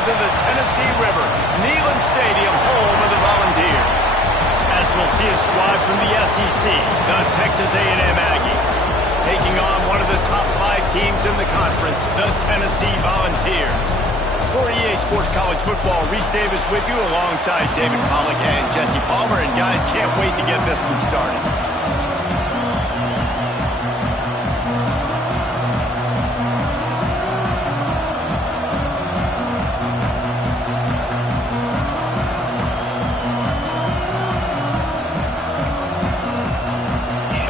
shores of the Tennessee River, Neyland Stadium, home of the Volunteers. As we'll see a squad from the SEC, the Texas A&M Aggies, taking on one of the top 5 teams in the conference, the Tennessee Volunteers. For EA Sports College Football, Reese Davis with you alongside David Pollack and Jesse Palmer. And guys, can't wait to get this one started.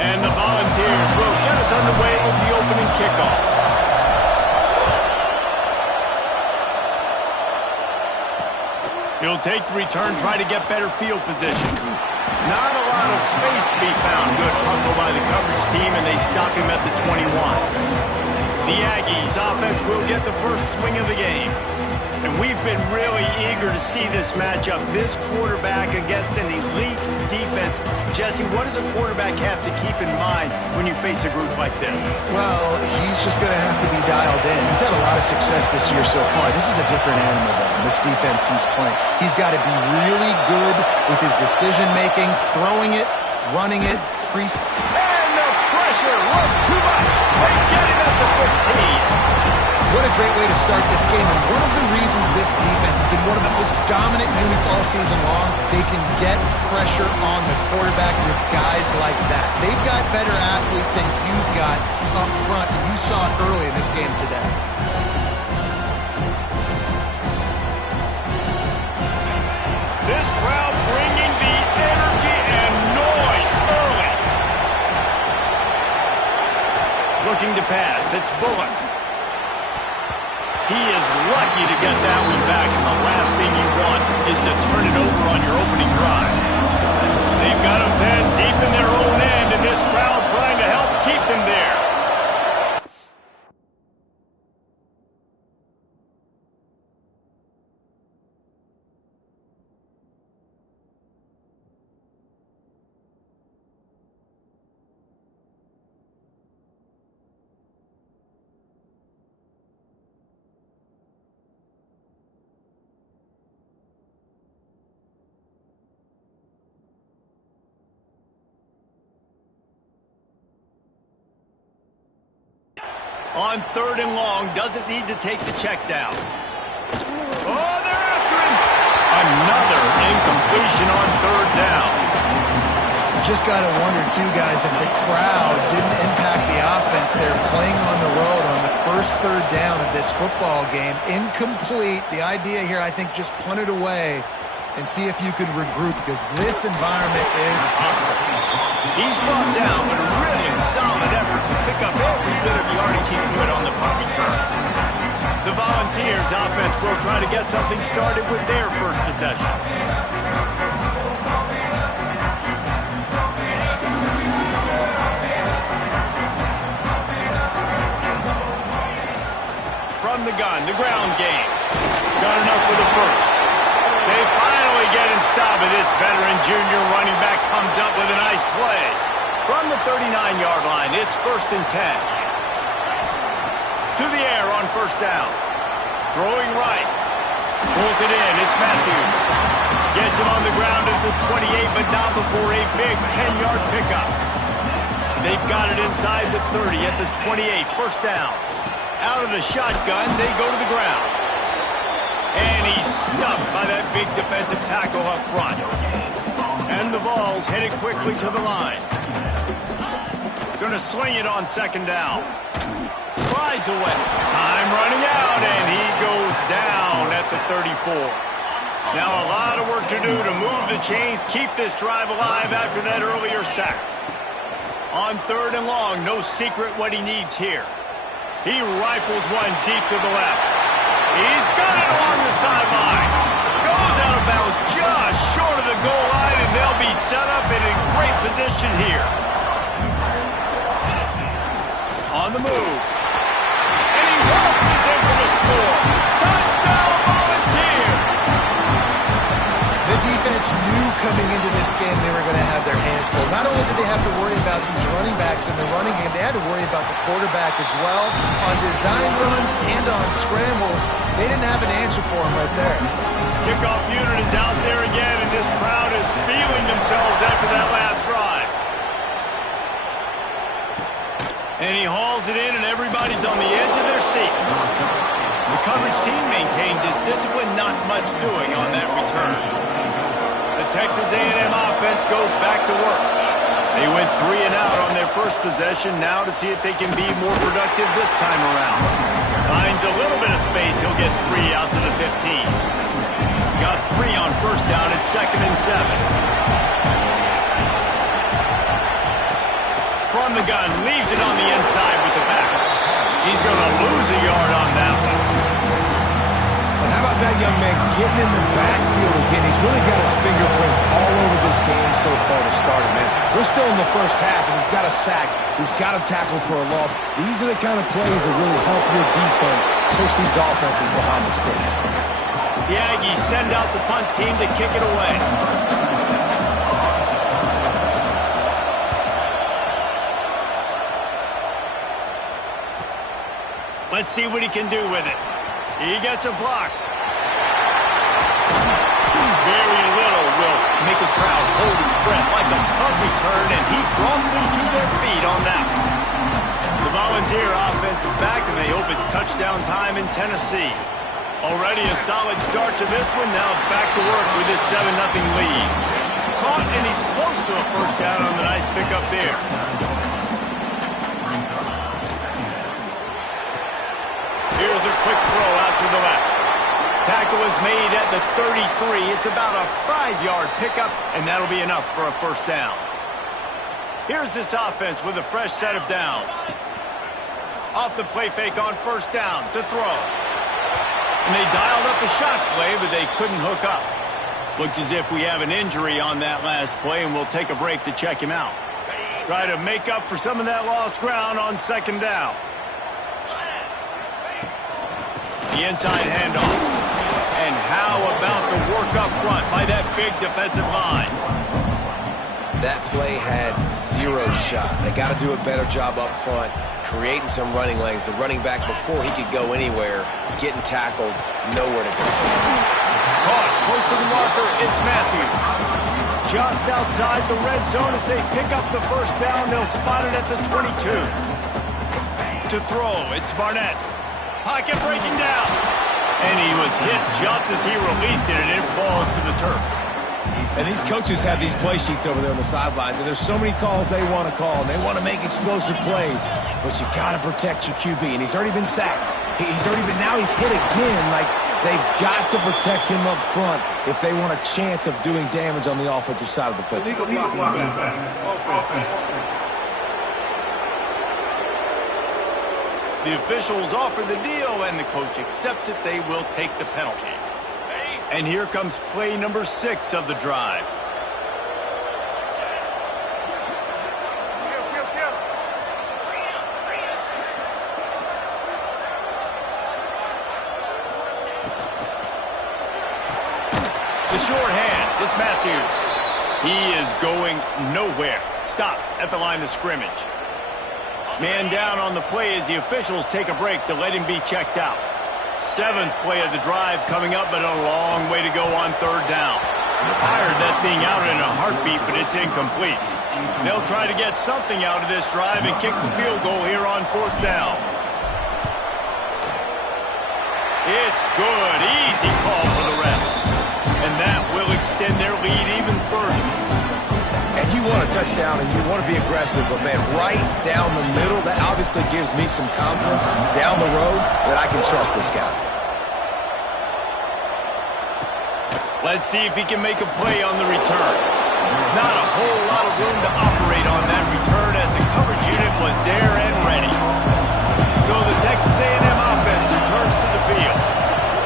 And the Volunteers will get us underway with the opening kickoff. He'll take the return, try to get better field position. Not a lot of space to be found. Good hustle by the coverage team, and they stop him at the 21. The Aggies offense will get the first swing of the game. And we've been really eager to see this matchup. This quarterback against an elite defense. Jesse, what does a quarterback have to keep in mind when you face a group like this? Well, he's just going to have to be dialed in. He's had a lot of success this year so far. This is a different animal, though. This defense he's playing. He's got to be really good with his decision-making, throwing it, running it, and the pressure was too much. They get him at the 15. What a great way to start this game, and one of the reasons this defense has been one of the most dominant units all season long, they can get pressure on the quarterback with guys like that. They've got better athletes than you've got up front, and you saw it early in this game today. This crowd bringing the energy and noise early. Looking to pass, it's Bullock. He is lucky to get that one back, and the last thing you want is to turn it over on your opening drive. They've got him then deep in their own end, and this crowd trying to help keep them there. On 3rd and long, doesn't need to take the check down. Oh, they're after him. Another incompletion on 3rd down. Just got to wonder, too, guys, if the crowd didn't impact the offense. They're playing on the road on the first 3rd down of this football game. Incomplete. The idea here, I think, just punt it away and see if you can regroup, because this environment is hostile. He's brought down, but a really solid effort to pick up every bit of yardage he could on the punt return. The Volunteers offense will try to get something started with their first possession. From the gun, the ground game. Got enough for the first. They finally get him stopped, and this veteran junior running back comes up with a nice play. From the 39-yard line, it's 1st and 10. To the air on 1st down. Throwing right. Pulls it in. It's Matthews. Gets him on the ground at the 28, but not before a big 10-yard pickup. They've got it inside the 30 at the 28. 1st down. Out of the shotgun, they go to the ground. And he's stuffed by that big defensive tackle up front. And the Vols headed quickly to the line. Going to swing it on 2nd down. Slides away. Time running out, and he goes down at the 34. Now a lot of work to do to move the chains, keep this drive alive after that earlier sack. On 3rd and long, no secret what he needs here. He rifles one deep to the left. He's got it along the sideline. Goes out of bounds just short of the goal line, and they'll be set up in a great position here. On the move. And he waltzes in for the score. Touchdown, Volunteers! The defense knew coming into this game they were going to have their hands full. Not only did they have to worry about these running backs in the running game, they had to worry about the quarterback as well. On design runs and on scrambles, they didn't have an answer for him right there. Kickoff unit is out there again, and this crowd is feeling themselves after that last drive. And he hauls it in, and everybody's on the edge of their seats. The coverage team maintains its discipline, not much doing on that return. The Texas A&M offense goes back to work. They went 3 and out on their first possession, now to see if they can be more productive this time around. Finds a little bit of space, he'll get 3 out to the 15. Got 3 on first down at 2nd and 7. From the gun, leaves it on the inside with the back. He's going to lose a yard on that one. And how about that young man getting in the backfield again? He's really got his fingerprints all over this game so far to start it, man. We're still in the first half, and he's got a sack. He's got a tackle for a loss. These are the kind of plays that really help your defense push these offenses behind the sticks. The Aggies send out the punt team to kick it away. Let's see what he can do with it. He gets a block. Very little will make a crowd hold its breath like a punt return, and he brought them to their feet on that one. The Volunteer offense is back, and they hope it's touchdown time in Tennessee. Already a solid start to this one. Now back to work with this 7-0 lead. Caught, and he's close to a first down on the nice pickup there. Here's a quick throw out to the left. Tackle is made at the 33. It's about a 5-yard pickup, and that'll be enough for a first down. Here's this offense with a fresh set of downs. Off the play fake on first down to throw. And they dialed up a shot play, but they couldn't hook up. Looks as if we have an injury on that last play, and we'll take a break to check him out. Try to make up for some of that lost ground on second down. The inside handoff. And how about the work up front by that big defensive line? That play had 0 shot. They got to do a better job up front, creating some running lanes. The running back, before he could go anywhere, getting tackled, nowhere to go. Caught close to the marker, it's Matthews. Just outside the red zone. As they pick up the first down, they'll spot it at the 22. To throw, it's Barnett. Pocket breaking down. And he was hit just as he released it, and it falls to the turf. And these coaches have these play sheets over there on the sidelines, and there's so many calls they want to call, and they want to make explosive plays, but you got to protect your QB, and he's already been sacked. Now he's hit again. Like, they've got to protect him up front if they want a chance of doing damage on the offensive side of the football. The officials offer the deal, and the coach accepts it. They will take the penalty. And here comes play number 6 of the drive. The short hands, it's Matthews. He is going nowhere. Stop at the line of scrimmage. Man down on the play as the officials take a break to let him be checked out. 7th play of the drive coming up, but a long way to go on third down. Fired that thing out in a heartbeat, but it's incomplete. They'll try to get something out of this drive and kick the field goal here on 4th down. It's good. Easy call for the refs. And that will extend their lead even further. And you want a touchdown and you want to be aggressive, but man, right down the middle, that obviously gives me some confidence down the road that I can trust this guy. Let's see if he can make a play on the return. Not a whole lot of room to operate on that return as the coverage unit was there and ready. So the Texas A&M offense returns to the field.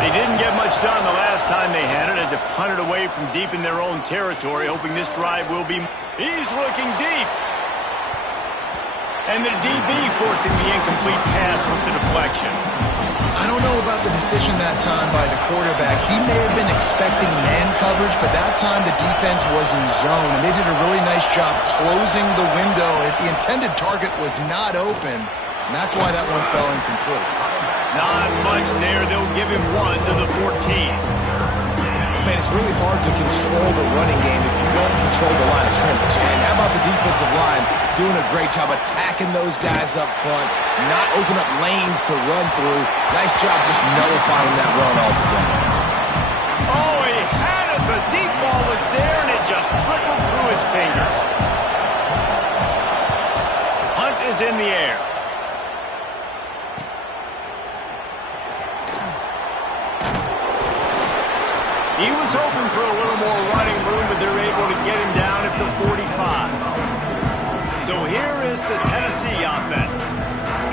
They didn't get much done the last time they had it, and to punt it away from deep in their own territory, hoping this drive will be... He's looking deep. And the DB forcing the incomplete pass with the deflection. I don't know about the decision that time by the quarterback. He may have been expecting man coverage, but that time the defense was in zone, and they did a really nice job closing the window. The intended target was not open, and that's why that one fell incomplete. Not much there. They'll give him 1 to the 14. Man, it's really hard to control the running game if you don't control the line of scrimmage. And how about the defensive line doing a great job attacking those guys up front, not open up lanes to run through. Nice job just nullifying that run altogether. Oh, he had it. The deep ball was there, and it just trickled through his fingers. Hunt is in the air. He was hoping for a little more running room, but they're able to get him down at the 45. So here is the Tennessee offense.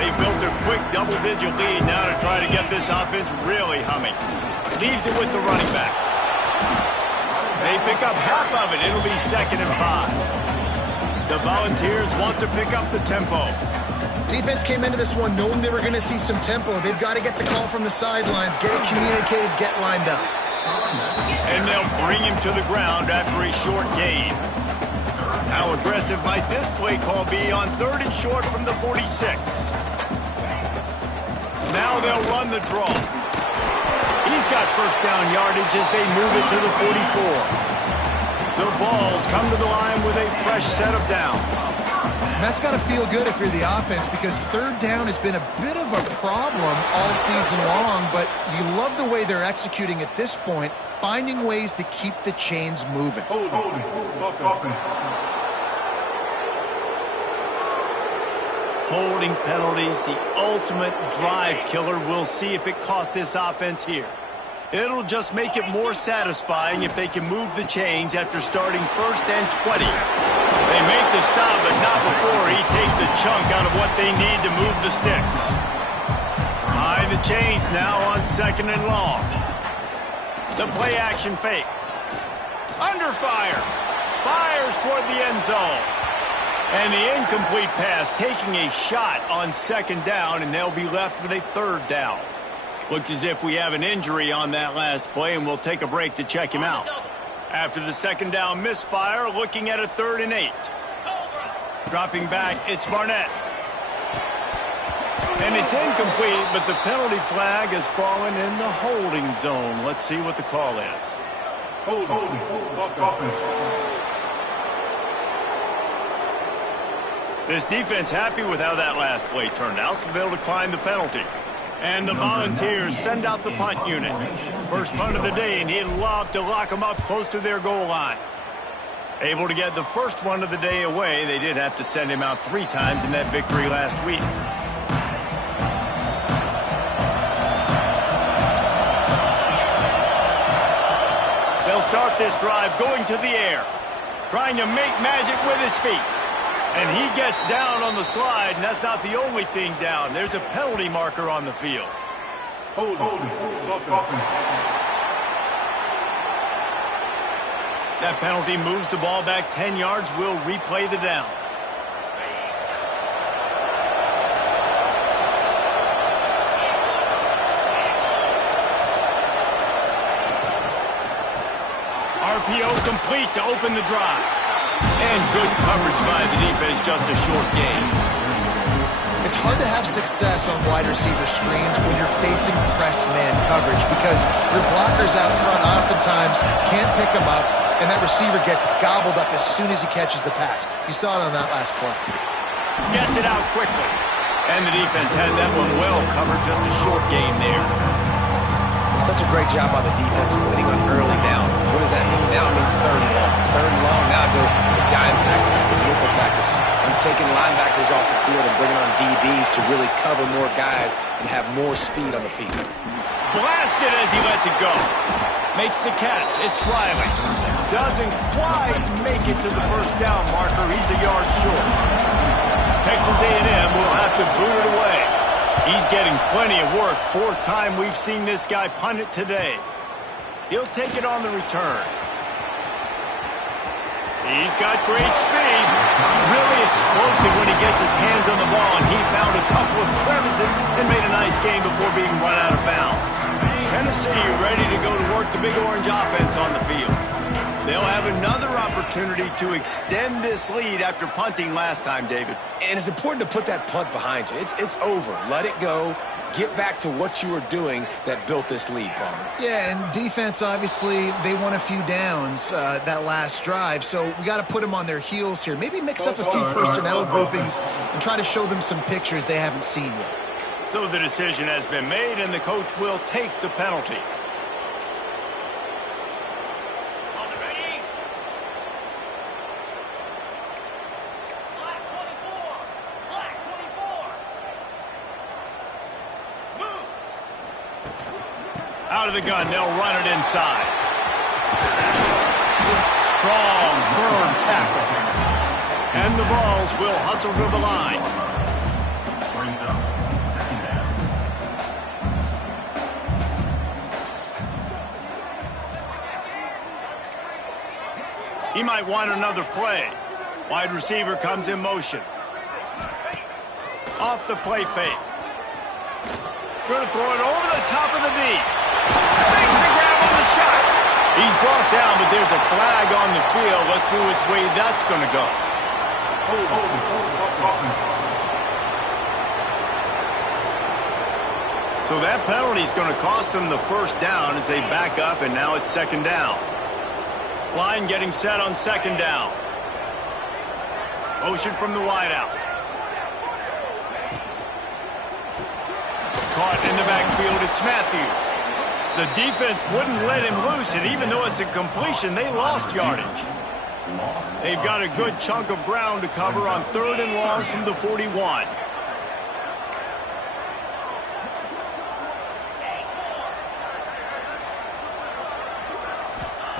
They built a quick double-digit lead now to try to get this offense really humming. Leaves it with the running back. They pick up half of it. It'll be 2nd and 5. The Volunteers want to pick up the tempo. Defense came into this one knowing they were going to see some tempo. They've got to get the call from the sidelines, get it communicated, get lined up. And they'll bring him to the ground after a short gain. How aggressive might this play call be on 3rd and short from the 46? Now they'll run the draw. He's got first down yardage as they move it to the 44. The Vols come to the line with a fresh set of downs. And that's got to feel good if you're the offense, because 3rd down has been a bit of a problem all season long, but you love the way they're executing at this point, finding ways to keep the chains moving. Holding penalties, the ultimate drive killer. We'll see if it costs this offense here. It'll just make it more satisfying if they can move the chains after starting 1st and 20. They make the stop, but not before he takes a chunk out of what they need to move the sticks. Behind the chains now on 2nd and long. The play action fake. Under fire. Fires toward the end zone. And the incomplete pass taking a shot on 2nd down, and they'll be left with a 3rd down. Looks as if we have an injury on that last play, and we'll take a break to check him out. After the 2nd down misfire, looking at a 3rd and 8. Dropping back, it's Barnett. And it's incomplete, but the penalty flag has fallen in the holding zone. Let's see what the call is. This defense happy with how that last play turned out, so they'll decline the penalty. And the Volunteers send out the punt unit. First punt of the day, and he'd love to lock them up close to their goal line. Able to get the first one of the day away. They did have to send him out 3 times in that victory last week. They'll start this drive going to the air, trying to make magic with his feet. And he gets down on the slide, and that's not the only thing down. There's a penalty marker on the field. That penalty moves the ball back 10 yards. We'll replay the down. RPO complete to open the drive. And good coverage by the defense, just a short gain. It's hard to have success on wide receiver screens when you're facing press man coverage, because your blockers out front oftentimes can't pick them up, and that receiver gets gobbled up as soon as he catches the pass. You saw it on that last play. Gets it out quickly. And the defense had that one well covered, just a short gain there. Such a great job by the defense winning on early downs. What does that mean? Now it means 3rd and long. 3rd and long, now go to dime packages, to nickel packages. I'm taking linebackers off the field and bringing on DBs to really cover more guys and have more speed on the field. Blasted as he lets it go. Makes the catch. It's Riley. Doesn't quite make it to the first down marker. He's a yard short. Texas A&M will have to boot it away. He's getting plenty of work. 4th time we've seen this guy punt it today. He'll take it on the return. He's got great speed. Really explosive. explosive when he gets his hands on the ball, and he found a couple of crevices and made a nice game before being run out of bounds. Tennessee ready to go to work the Big Orange offense on the field. They'll have another opportunity to extend this lead after punting last time, David. And it's important to put that punt behind you. It's over. Let it go. Get back to what you were doing that built this lead, Palmer. Yeah, and defense, obviously, they won a few downs that last drive, so we got to put them on their heels here. Maybe mix up a few personnel groupings and try to show them some pictures they haven't seen yet. So the decision has been made, and the coach will take the penalty. Out of the gun, they'll run it inside. Strong, firm tackle. And the Vols will hustle to the line. He might want another play. Wide receiver comes in motion. Off the play fake. Going to throw it over the top of the knee. Makes the grab on the shot. He's brought down, but there's a flag on the field. Let's see which way that's going to go. So that penalty is going to cost them the first down as they back up, and now it's second down. Line getting set on second down. Motion from the wideout. Caught in the backfield, it's Matthews. The defense wouldn't let him loose, and even though it's a completion, they lost yardage. They've got a good chunk of ground to cover on 3rd and long from the 41.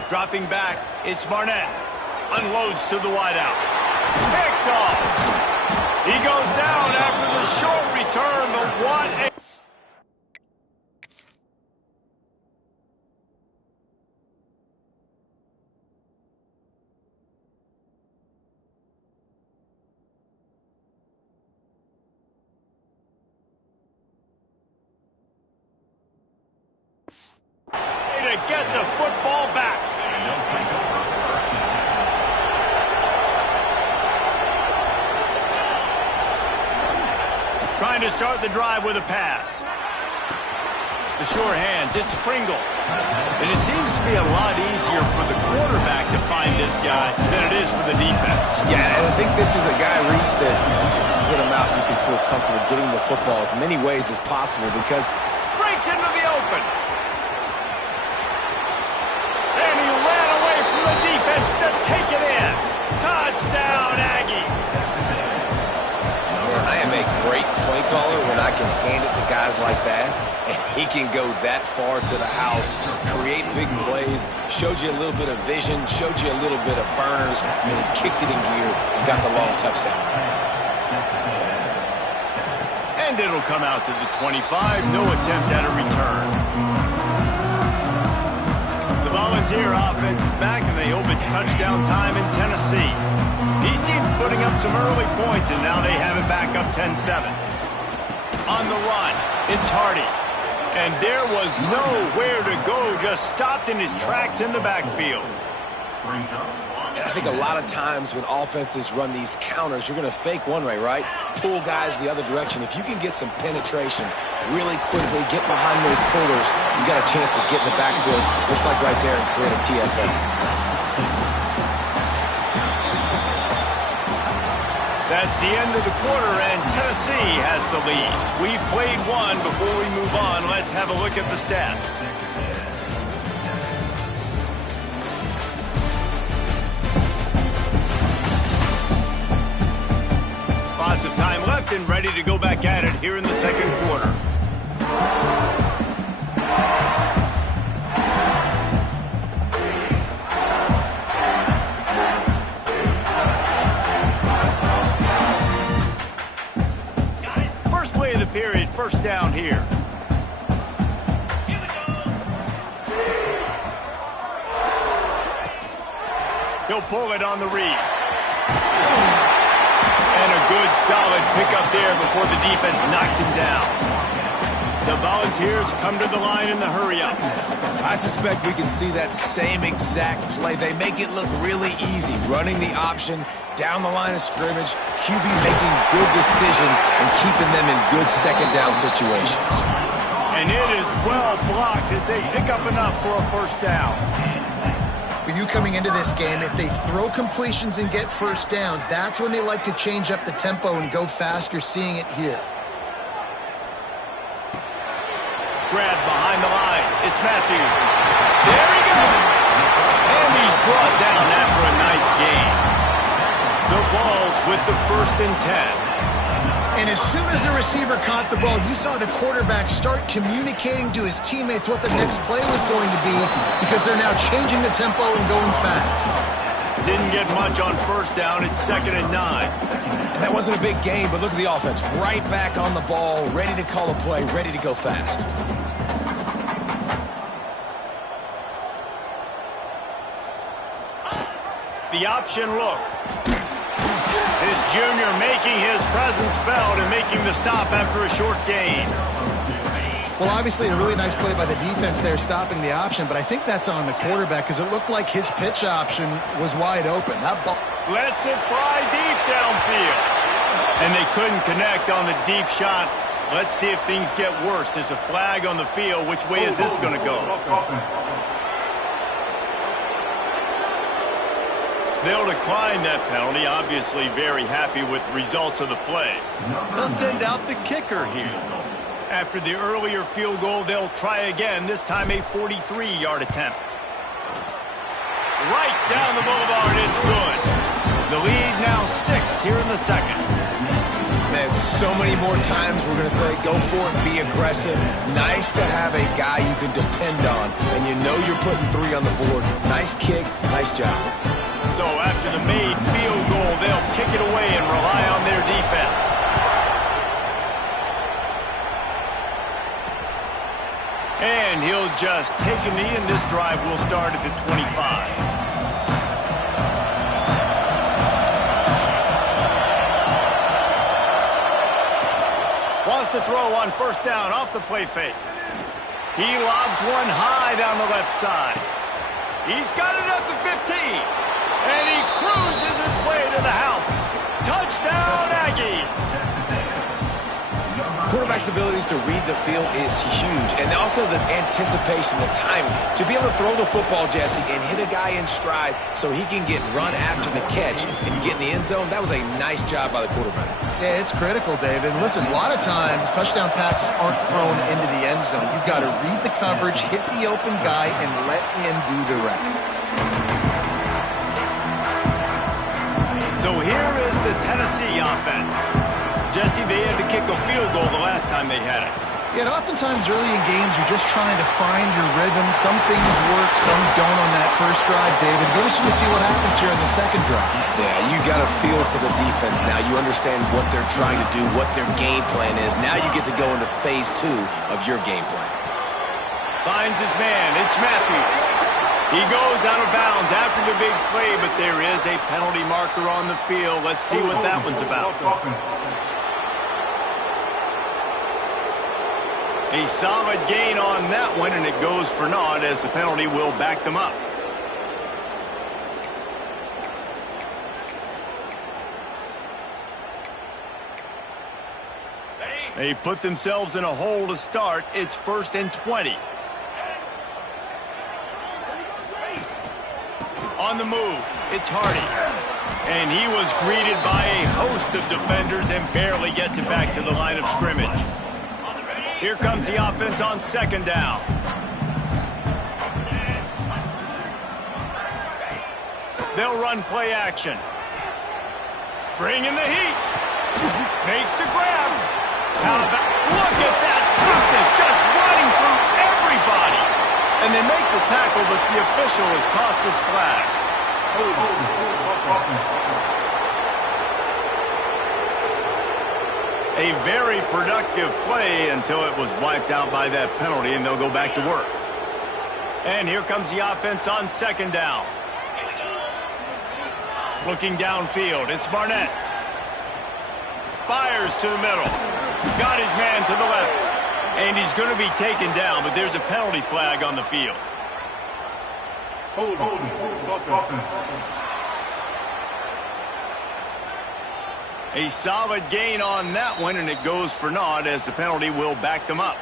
Dropping back, it's Barnett. Unloads to the wideout. Picked off. He goes down after the short return, but what a... to get the football back. Trying to start the drive with a pass. The sure hands, it's Pringle. And it seems to be a lot easier for the quarterback to find this guy than it is for the defense. Yeah, and I think this is a guy, Reese, that you can split him out. You can feel comfortable getting the football as many ways as possible because... Breaks into the open. And he ran away from the defense to take it in. Touchdown, Aggies. Man, I am a great play caller when I can hand it to guys like that. And he can go that far to the house, create big plays, showed you a little bit of vision, showed you a little bit of burners, and he kicked it in gear and got the long touchdown. And it'll come out to the 25. No attempt at a return. The Volunteer offense is back, and they hope it's touchdown time in Tennessee. These teams putting up some early points, and now they have it back up 10-7. On the run, it's Hardy. And there was nowhere to go, just stopped in his tracks in the backfield. And I think a lot of times when offenses run these counters, you're going to fake one way, right? Pull guys the other direction. If you can get some penetration really quickly, get behind those pullers, you got a chance to get in the backfield, just like right there, and create a TFL. That's the end of the quarter, and Tennessee has the lead. We've played one. Before we move on, let's have a look at the stats. Lots of time left and ready to go back at it here in the second quarter. Period, first down here. He'll pull it on the read. And pickup there before the defense knocks him down. The Volunteers come to the line in the hurry-up. I suspect we can see that same exact play. They make it look really easy, running the option down the line of scrimmage, QB making good decisions and keeping them in good second down situations. And it is well blocked as they pick up enough for a first down. For you coming into this game, if they throw completions and get first downs, that's when they like to change up the tempo and go fast. You're seeing it here. Grab behind the line. It's Matthews. There he goes. And he's brought down after a nice gain. The Vols with the 1st and 10. And as soon as the receiver caught the ball, you saw the quarterback start communicating to his teammates what the next play was going to be because they're now changing the tempo and going fast. Didn't get much on first down. It's 2nd and 9. And that wasn't a big gain, but look at the offense. Right back on the ball, ready to call a play, ready to go fast. The option look. This junior making his presence felt and making the stop after a short gain. Well, obviously a really nice play by the defense there stopping the option, but I think that's on the quarterback because it looked like his pitch option was wide open. That ball Lets it fly deep downfield. And they couldn't connect on the deep shot. Let's see if things get worse. There's a flag on the field. Which way is this going to go? They'll decline that penalty, obviously very happy with results of the play. They'll send out the kicker here. After the earlier field goal, they'll try again, this time a 43-yard attempt. Right down the boulevard, it's good. The lead now 6 here in the second. Man, so many more times we're going to say, go for it, be aggressive. Nice to have a guy you can depend on, and you know you're putting 3 on the board. Nice kick, nice job. So after the made field goal, they'll kick it away and rely on their defense. And he'll just take a knee, and this drive will start at the 25. Wants to throw on first down off the play fake. He lobs one high down the left side. He's got it at the 15. And he cruises his way to the house. Touchdown, Aggies. Quarterback's abilities to read the field is huge. And also the anticipation, the timing. To be able to throw the football, Jesse, and hit a guy in stride so he can get run after the catch and get in the end zone, that was a nice job by the quarterback. Yeah, it's critical, David. Listen, a lot of times touchdown passes aren't thrown into the end zone. You've got to read the coverage, hit the open guy, and let him do the rest. So here is the Tennessee offense. Jesse, they had to kick a field goal the last time they had it. Yeah, and oftentimes early in games, you're just trying to find your rhythm. Some things work, some don't on that first drive, David. We're interested to see what happens here in the second drive. Yeah, you got a feel for the defense now. You understand what they're trying to do, what their game plan is. Now you get to go into phase 2 of your game plan. Finds his man. It's Matthews. He goes out of bounds after the big play, but there is a penalty marker on the field. Let's see what that one's about. A solid gain on that one, and it goes for naught as the penalty will back them up. They put themselves in a hole to start. It's 1st and 20. On the move, it's Hardy. And he was greeted by a host of defenders and barely gets it back to the line of scrimmage. Here comes the offense on second down. They'll run play action. Bring in the heat. Makes the grab. How about, look at that toughness, just running through everybody. And they make the tackle, but the official has tossed his flag. A very productive play until it was wiped out by that penalty, and they'll go back to work. And here comes the offense on second down. Looking downfield, it's Barnett. Fires Powers to the middle. Got his man to the left. And he's going to be taken down, but there's a penalty flag on the field. Hold on. A solid gain on that one, and it goes for naught as the penalty will back them up.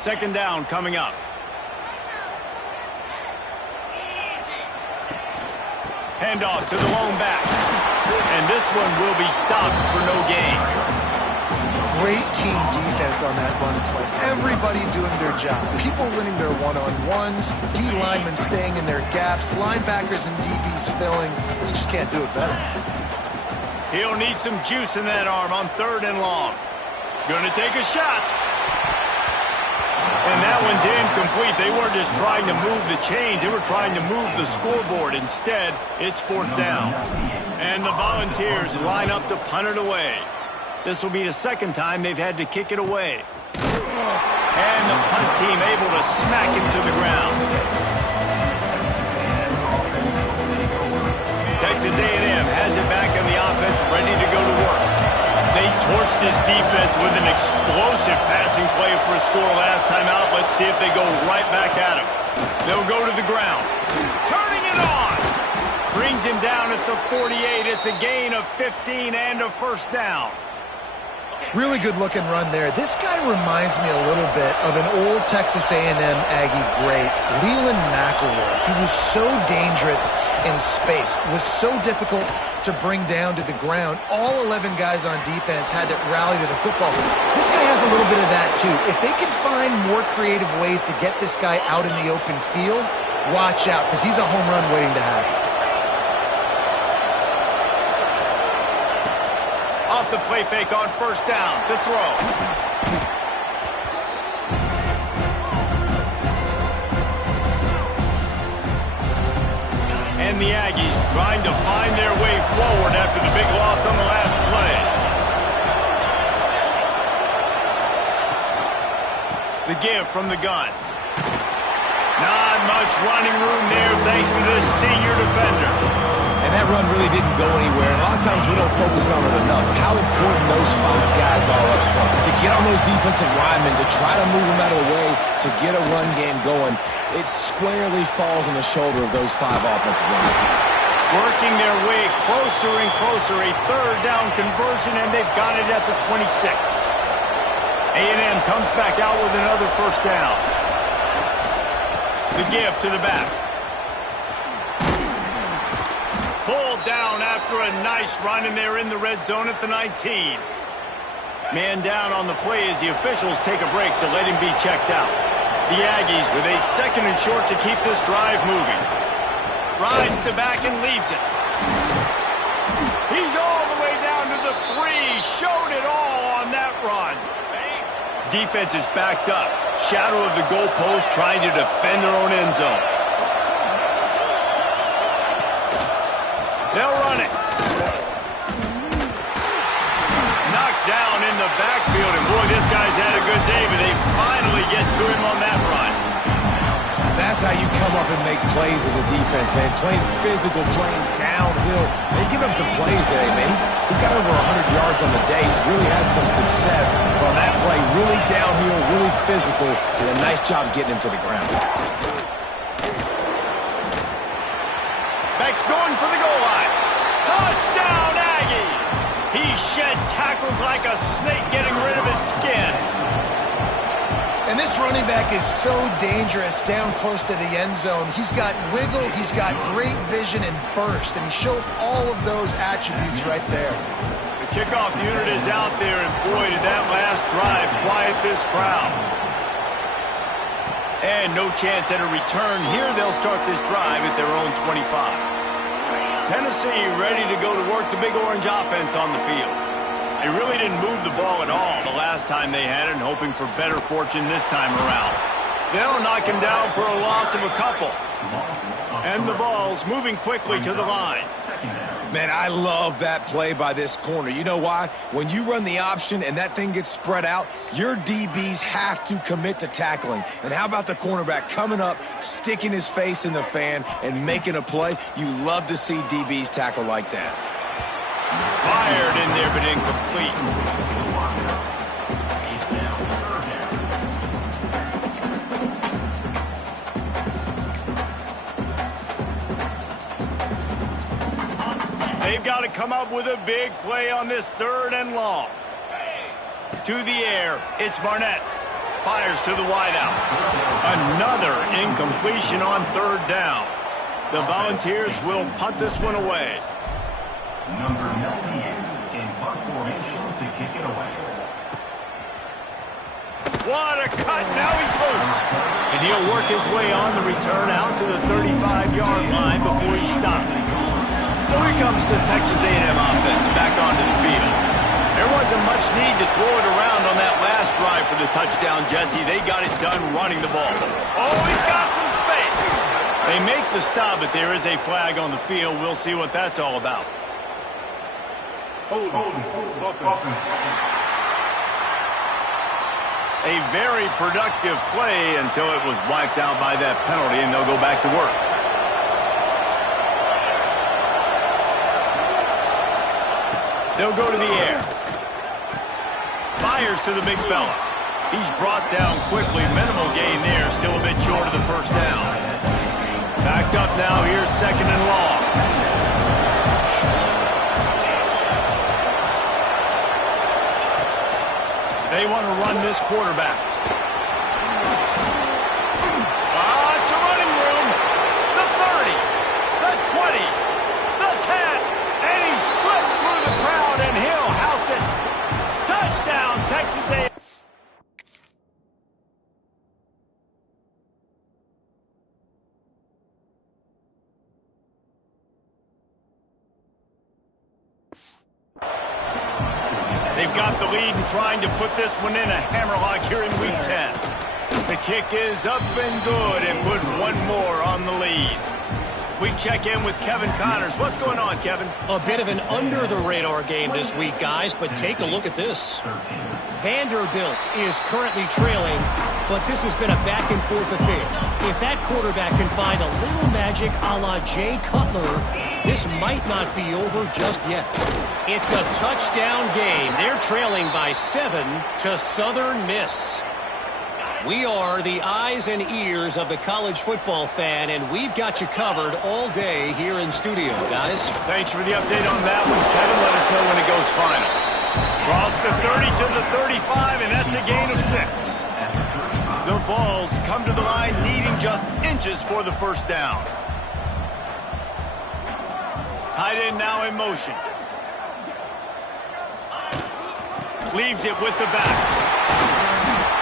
Second down coming up. Handoff to the lone back. And this one will be stopped for no gain. Great team defense on that run play. Everybody doing their job. People winning their one-on-ones, D linemen staying in their gaps, linebackers and DBs filling. You just can't do it better. He'll need some juice in that arm on 3rd and long. Gonna take a shot. And that one's incomplete. They weren't just trying to move the chains. They were trying to move the scoreboard. Instead, it's 4th down. And the Volunteers line up to punt it away. This will be the second time they've had to kick it away. And the punt team able to smack him to the ground. Texas A&M has it back on the offense, ready to go to work. They torched this defense with an explosive passing play for a score last time out. Let's see if they go right back at him. They'll go to the ground. Turning it on. Brings him down at the 48. It's a gain of 15 and a 1st down. Really good looking run there. This guy reminds me a little bit of an old Texas A&M Aggie great, Leland McElroy. He was so dangerous in space, was so difficult to bring down to the ground. All 11 guys on defense had to rally to the football. This guy has a little bit of that too. If they can find more creative ways to get this guy out in the open field, watch out, because he's a home run waiting to happen. Off the play fake on 1st down to throw. And the Aggies trying to find their way forward after the big loss on the last play. The give from the gun. Not much running room there thanks to this senior defender. And that run really didn't go anywhere. And a lot of times we don't focus on it enough. How important those 5 guys are up front. To get on those defensive linemen, to try to move them out of the way, to get a run game going, it squarely falls on the shoulder of those 5 offensive linemen. Working their way closer and closer. A 3rd down conversion, and they've got it at the 26. A&M comes back out with another 1st down. The give to the back. Pulled down after a nice run, and they're in the red zone at the 19. Man down on the play as the officials take a break to let him be checked out. The Aggies with a 2nd and short to keep this drive moving. Rides the back and leaves it. He's all the way down to the 3. Showed it all on that run. Defense is backed up. Shadow of the goalpost trying to defend their own end zone. They'll run it. Knocked down in the backfield, and boy, this guy's had a good day, but they finally get to him on that run. That's how you come up and make plays as a defense, man. Playing physical, playing downhill. They give him some plays today, man. He's got over 100 yards on the day. He's really had some success. But on that play, really downhill, really physical, and a nice job getting him to the ground. Beck's going for the goal line. Touchdown, Aggie! He shed tackles like a snake, getting rid of his skin. And this running back is so dangerous down close to the end zone. He's got wiggle, he's got great vision and burst, and he showed all of those attributes right there. The kickoff unit is out there, and boy, did that last drive quiet this crowd. And no chance at a return. Here they'll start this drive at their own 25. Tennessee ready to go to work the Big Orange offense on the field. They really didn't move the ball at all the last time they had it, and hoping for better fortune this time around. They'll knock him down for a loss of a couple. And the Vols moving quickly to the line. Man, I love that play by this corner. You know why? When you run the option and that thing gets spread out, your DBs have to commit to tackling. And how about the cornerback coming up, sticking his face in the fan, and making a play? You love to see DBs tackle like that. Fired, and there, but incomplete. They've got to come up with a big play on this 3rd and long. To the air, it's Barnett. Fires to the wideout. Another incompletion on 3rd down. The Volunteers will punt this one away. Number 98 in punt formation to kick it away. What a cut. Now he's loose. And he'll work his way on the return out to the 35-yard line before he stops. So here comes the Texas A&M offense back onto the field. There wasn't much need to throw it around on that last drive for the touchdown, Jesse. They got it done running the ball. Oh, he's got some space. They make the stop, but there is a flag on the field. We'll see what that's all about. Hold. A very productive play until it was wiped out by that penalty, and they'll go back to work. They'll go to the air. Fires to the big fella. He's brought down quickly. Minimal gain there. Still a bit short of the 1st down. Backed up now. Here's 2nd and long. They want to run this quarterback. It's a running room. The 30. The 20. The 10. And he slipped through the crowd, and he'll house it. Touchdown, Texas A&M. They've got the lead and trying to put this one in a hammerlock here in Week 10. The kick is up and good and put one more on the lead. We check in with Kevin Connors. What's going on, Kevin? A bit of an under-the-radar game this week, guys, but take a look at this. Vanderbilt is currently trailing, but this has been a back-and-forth affair. If that quarterback can find a little magic a la Jay Cutler, this might not be over just yet. It's a touchdown game. They're trailing by 7 to Southern Miss. We are the eyes and ears of the college football fan, and we've got you covered all day here in studio, guys. Thanks for the update on that one, Kevin. Let us know when it goes final. Cross the 30 to the 35, and that's a gain of 6. The Vols come to the line needing just inches for the 1st down. Tight end now in motion. Leaves it with the back.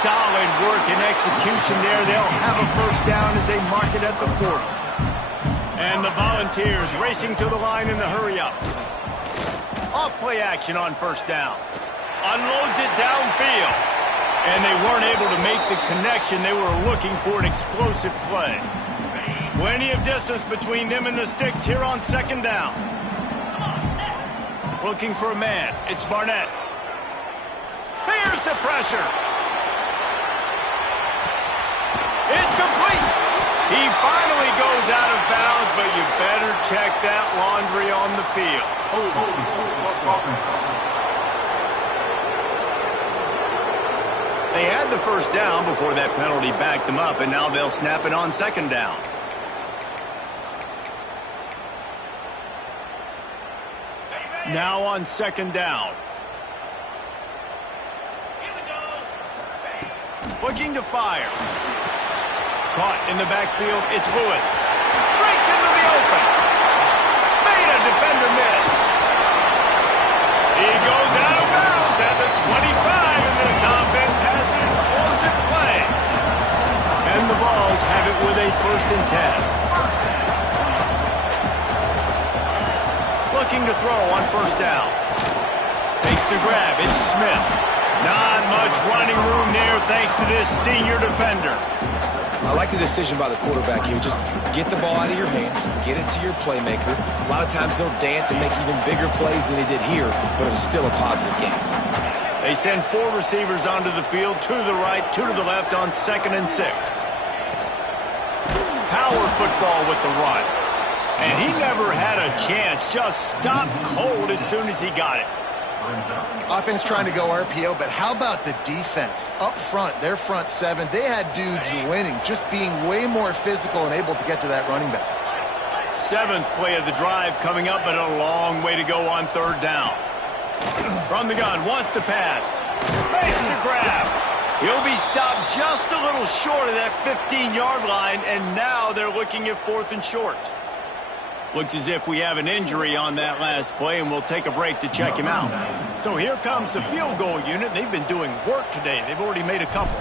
Solid work and execution there. They'll have a 1st down as they mark it at the 40. And the Volunteers racing to the line in the hurry-up. Off-play action on 1st down. Unloads it downfield. And they weren't able to make the connection. They were looking for an explosive play. Plenty of distance between them and the sticks here on 2nd down. Looking for a man. It's Barnett. Here's the pressure. It's complete. He finally goes out of bounds, but you better check that laundry on the field. They had the 1st down before that penalty backed them up, and now they'll snap it on 2nd down. Now on 2nd down. Looking to fire. Caught in the backfield, it's Lewis. Breaks into the open. Made a defender miss. He goes out of bounds at the 25, and this offense has an explosive play. And the Vols have it with a 1st and 10. Looking to throw on 1st down. Takes the grab, it's Smith. Not much running room there thanks to this senior defender. I like the decision by the quarterback here. Just get the ball out of your hands, get it to your playmaker. A lot of times he'll dance and make even bigger plays than he did here, but it was still a positive game. They send 4 receivers onto the field, 2 to the right, 2 to the left on 2nd and 6. Power football with the run. And he never had a chance, just stopped cold as soon as he got it. Offense trying to go RPO, but how about the defense? Up front, their front seven, they had dudes winning, just being way more physical and able to get to that running back. 7th play of the drive coming up, but a long way to go on 3rd down. From the gun, wants to pass. Makes the grab. He'll be stopped just a little short of that 15-yard line, and now they're looking at 4th and short. Looks as if we have an injury on that last play, and we'll take a break to check him out. So here comes the field goal unit. They've been doing work today. They've already made a couple.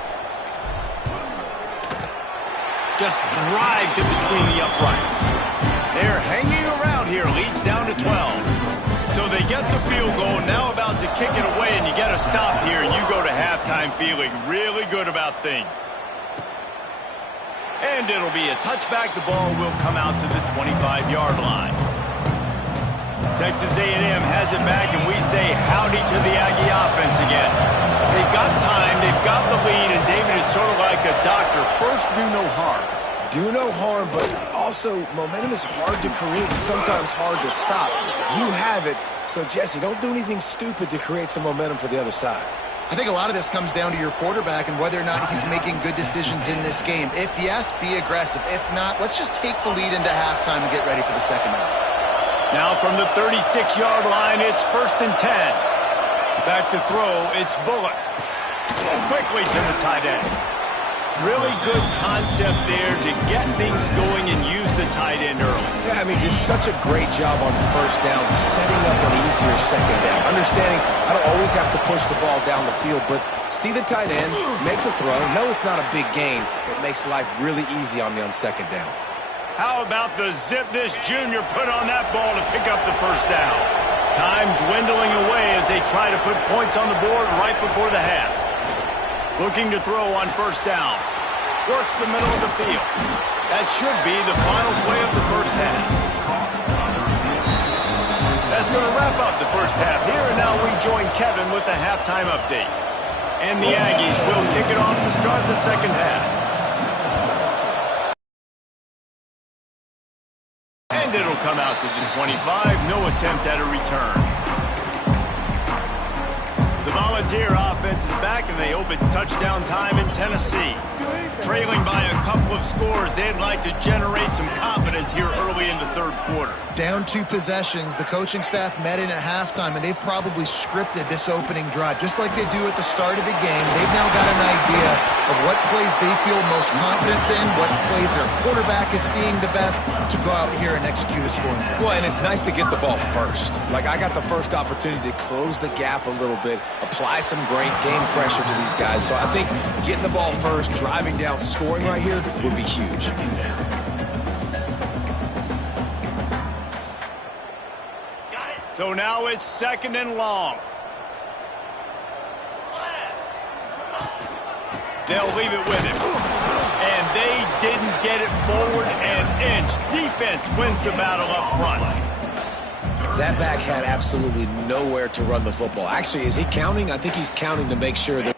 Just drives it between the uprights. They're hanging around here. Leads down to 12. So they get the field goal, now about to kick it away, and you get a stop here, and you go to halftime feeling really good about things. And it'll be a touchback. The ball will come out to the 25-yard line. Texas A&M has it back, and we say howdy to the Aggie offense again. They've got time, they've got the lead, and David is sort of like a doctor. First, do no harm. Do no harm, but also momentum is hard to create and sometimes hard to stop. You have it, so Jesse, don't do anything stupid to create some momentum for the other side. I think a lot of this comes down to your quarterback and whether or not he's making good decisions in this game. If yes, be aggressive. If not, let's just take the lead into halftime and get ready for the second half. Now from the 36-yard line, it's 1st and 10. Back to throw, it's Bullock. Quickly to the tight end. Really good concept there to get things going and use the tight end early. Yeah, I mean, just such a great job on 1st down, setting up an easier 2nd down. Understanding I don't always have to push the ball down the field, but see the tight end, make the throw. No, it's not a big gain. It makes life really easy on me on 2nd down. How about the zip this junior put on that ball to pick up the 1st down? Time dwindling away as they try to put points on the board right before the half. Looking to throw on 1st down. Works the middle of the field. That should be the final play of the 1st half. That's going to wrap up the 1st half here, and now we join Kevin with the halftime update. And the Aggies will kick it off to start the 2nd half. And it'll come out to the 25. No attempt at a return. The Volunteer offense is back, and they hope it's touchdown time in Tennessee. Trailing by a couple of scores, they'd like to generate some confidence here early in the 3rd quarter. Down 2 possessions, the coaching staff met in at halftime, and they've probably scripted this opening drive, just like they do at the start of the game. They've now got an idea of what plays they feel most confident in, what plays their quarterback is seeing the best to go out here and execute a scoring drive. Well, and it's nice to get the ball first. Like, I got the first opportunity to close the gap a little bit, apply some great game pressure to these guys. So I think getting the ball first, driving down, scoring right here would be huge. So now it's 2nd and long. They'll leave it with him. And they didn't get it forward an inch. Defense wins the battle up front. That back had absolutely nowhere to run the football. Actually, is he counting? I think he's counting to make sure that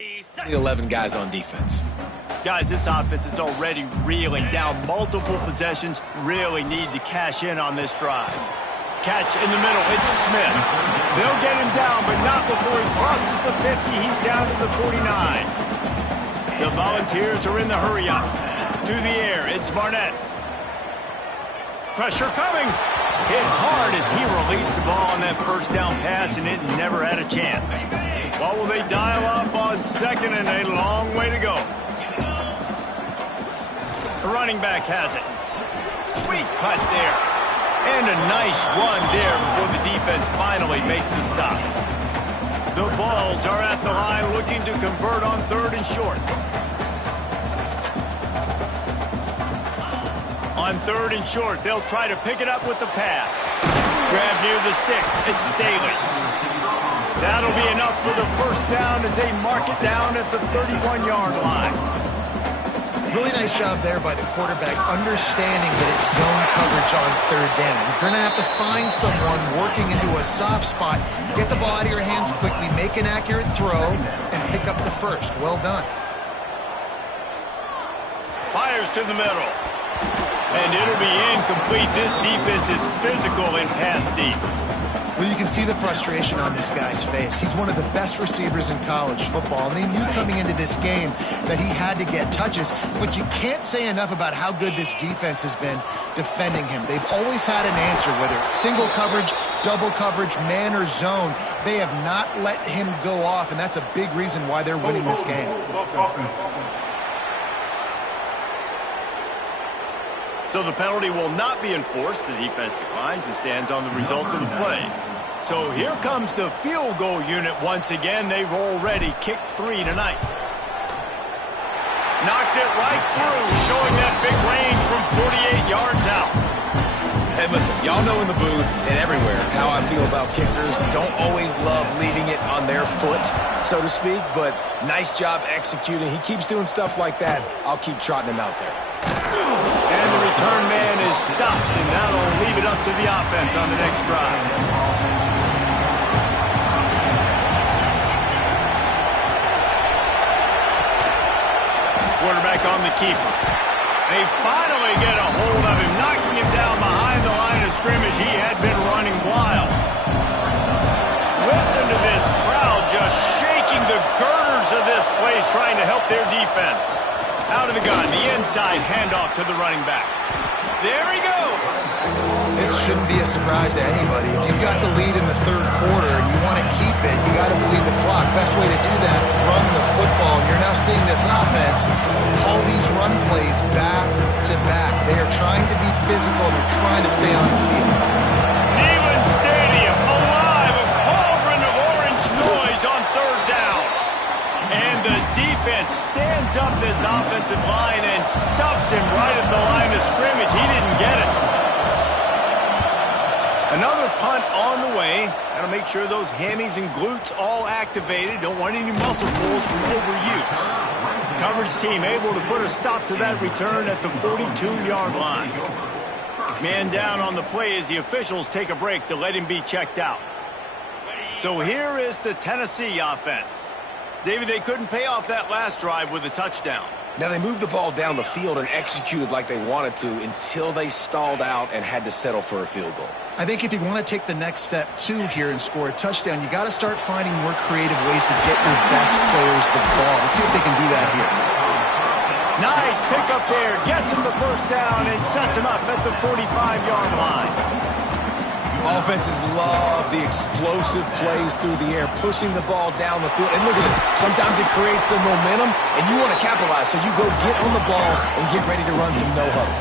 The 11 guys on defense. Guys, this offense is already reeling down multiple possessions. Really need to cash in on this drive. Catch in the middle. It's Smith. They'll get him down, but not before he crosses the 50. He's down to the 49. The Volunteers are in the hurry-up. To the air. It's Barnett. Pressure coming. Hit hard as he released the ball on that first down pass, and it never had a chance. What will they dial up on second, and a long way to go. The running back has it. Sweet cut there. And a nice run there before the defense finally makes the stop. The Vols are at the line looking to convert on 3rd and short. On 3rd and short, they'll try to pick it up with the pass. Grab near the sticks. It's Staley. That'll be enough for the first down as they mark it down at the 31-yard line. Really nice job there by the quarterback, understanding that it's zone coverage on 3rd down. You're going to have to find someone working into a soft spot, get the ball out of your hands quickly, make an accurate throw, and pick up the first. Well done. Fires to the middle. And it'll be incomplete. This defense is physical in pass deep. Well, you can see the frustration on this guy's face. He's one of the best receivers in college football, and they knew coming into this game that he had to get touches, but you can't say enough about how good this defense has been defending him. They've always had an answer, whether it's single coverage, double coverage, man or zone. They have not let him go off, and that's a big reason why they're winning this game. So the penalty will not be enforced. The defense declines and stands on the result of the play. So here comes the field goal unit once again. They've already kicked 3 tonight. Knocked it right through, showing that big range from 48 yards out. And listen, y'all know in the booth and everywhere how I feel about kickers. Don't always love leaving it on their foot, so to speak, but nice job executing. He keeps doing stuff like that. I'll keep trotting him out there. And the return man is stopped, and that'll leave it up to the offense on the next drive. Quarterback on the keeper. They finally get a hold of him, knocking him down behind the line of scrimmage. He had been running wild. Listen to this crowd just shaking the girders of this place, trying to help their defense. Out of the gun, the inside handoff to the running back. There he goes. This shouldn't be a surprise to anybody. If you've got the lead in the 3rd quarter and you want to keep it, you got to bleed the clock. Best way to do that, run the football. And you're now seeing this offense call these run plays back to back. They are trying to be physical. They're trying to stay on the field. Neyland Stadium alive, a cauldron of orange noise on 3rd down. And the defense stands up this offensive line and stuffs him right at the line of scrimmage. He didn't get it. Another punt on the way. Got to make sure those hammies and glutes all activated. Don't want any muscle pulls from overuse. Coverage team able to put a stop to that return at the 42-yard line. Man down on the play as the officials take a break to let him be checked out. So here is the Tennessee offense. David, they couldn't pay off that last drive with a touchdown. Now, they moved the ball down the field and executed like they wanted to until they stalled out and had to settle for a field goal. I think if you want to take the next step, too, here and score a touchdown, you got to start finding more creative ways to get your best players the ball. Let's see if they can do that here. Nice pickup there. Gets him the first down and sets him up at the 45-yard line. Offenses love the explosive plays through the air, pushing the ball down the field. And look at this. Sometimes it creates some momentum, and you want to capitalize. So you go get on the ball and get ready to run some no-huddle.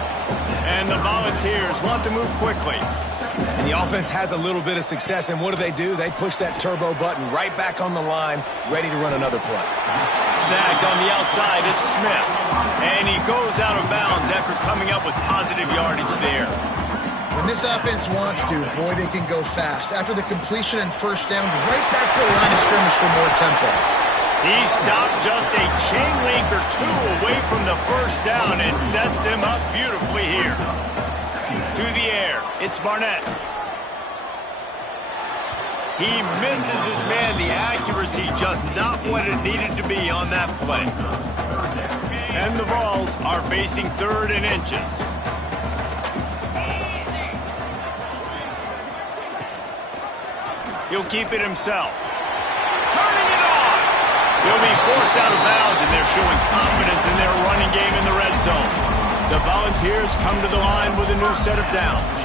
And the Volunteers want to move quickly. And the offense has a little bit of success, and what do? They push that turbo button right back on the line, ready to run another play. Snagged on the outside, it's Smith. And he goes out of bounds after coming up with positive yardage there. When this offense wants to, boy, they can go fast. After the completion and first down, right back to the line of scrimmage for more tempo. He stopped just a chain link or two away from the first down and sets them up beautifully here. To the air, it's Barnett. He misses his man. The accuracy just not what it needed to be on that play. And the Vols are facing 3rd and inches. He'll keep it himself. Turning it on! He'll be forced out of bounds, and they're showing confidence in their running game in the red zone. The Volunteers come to the line with a new set of downs.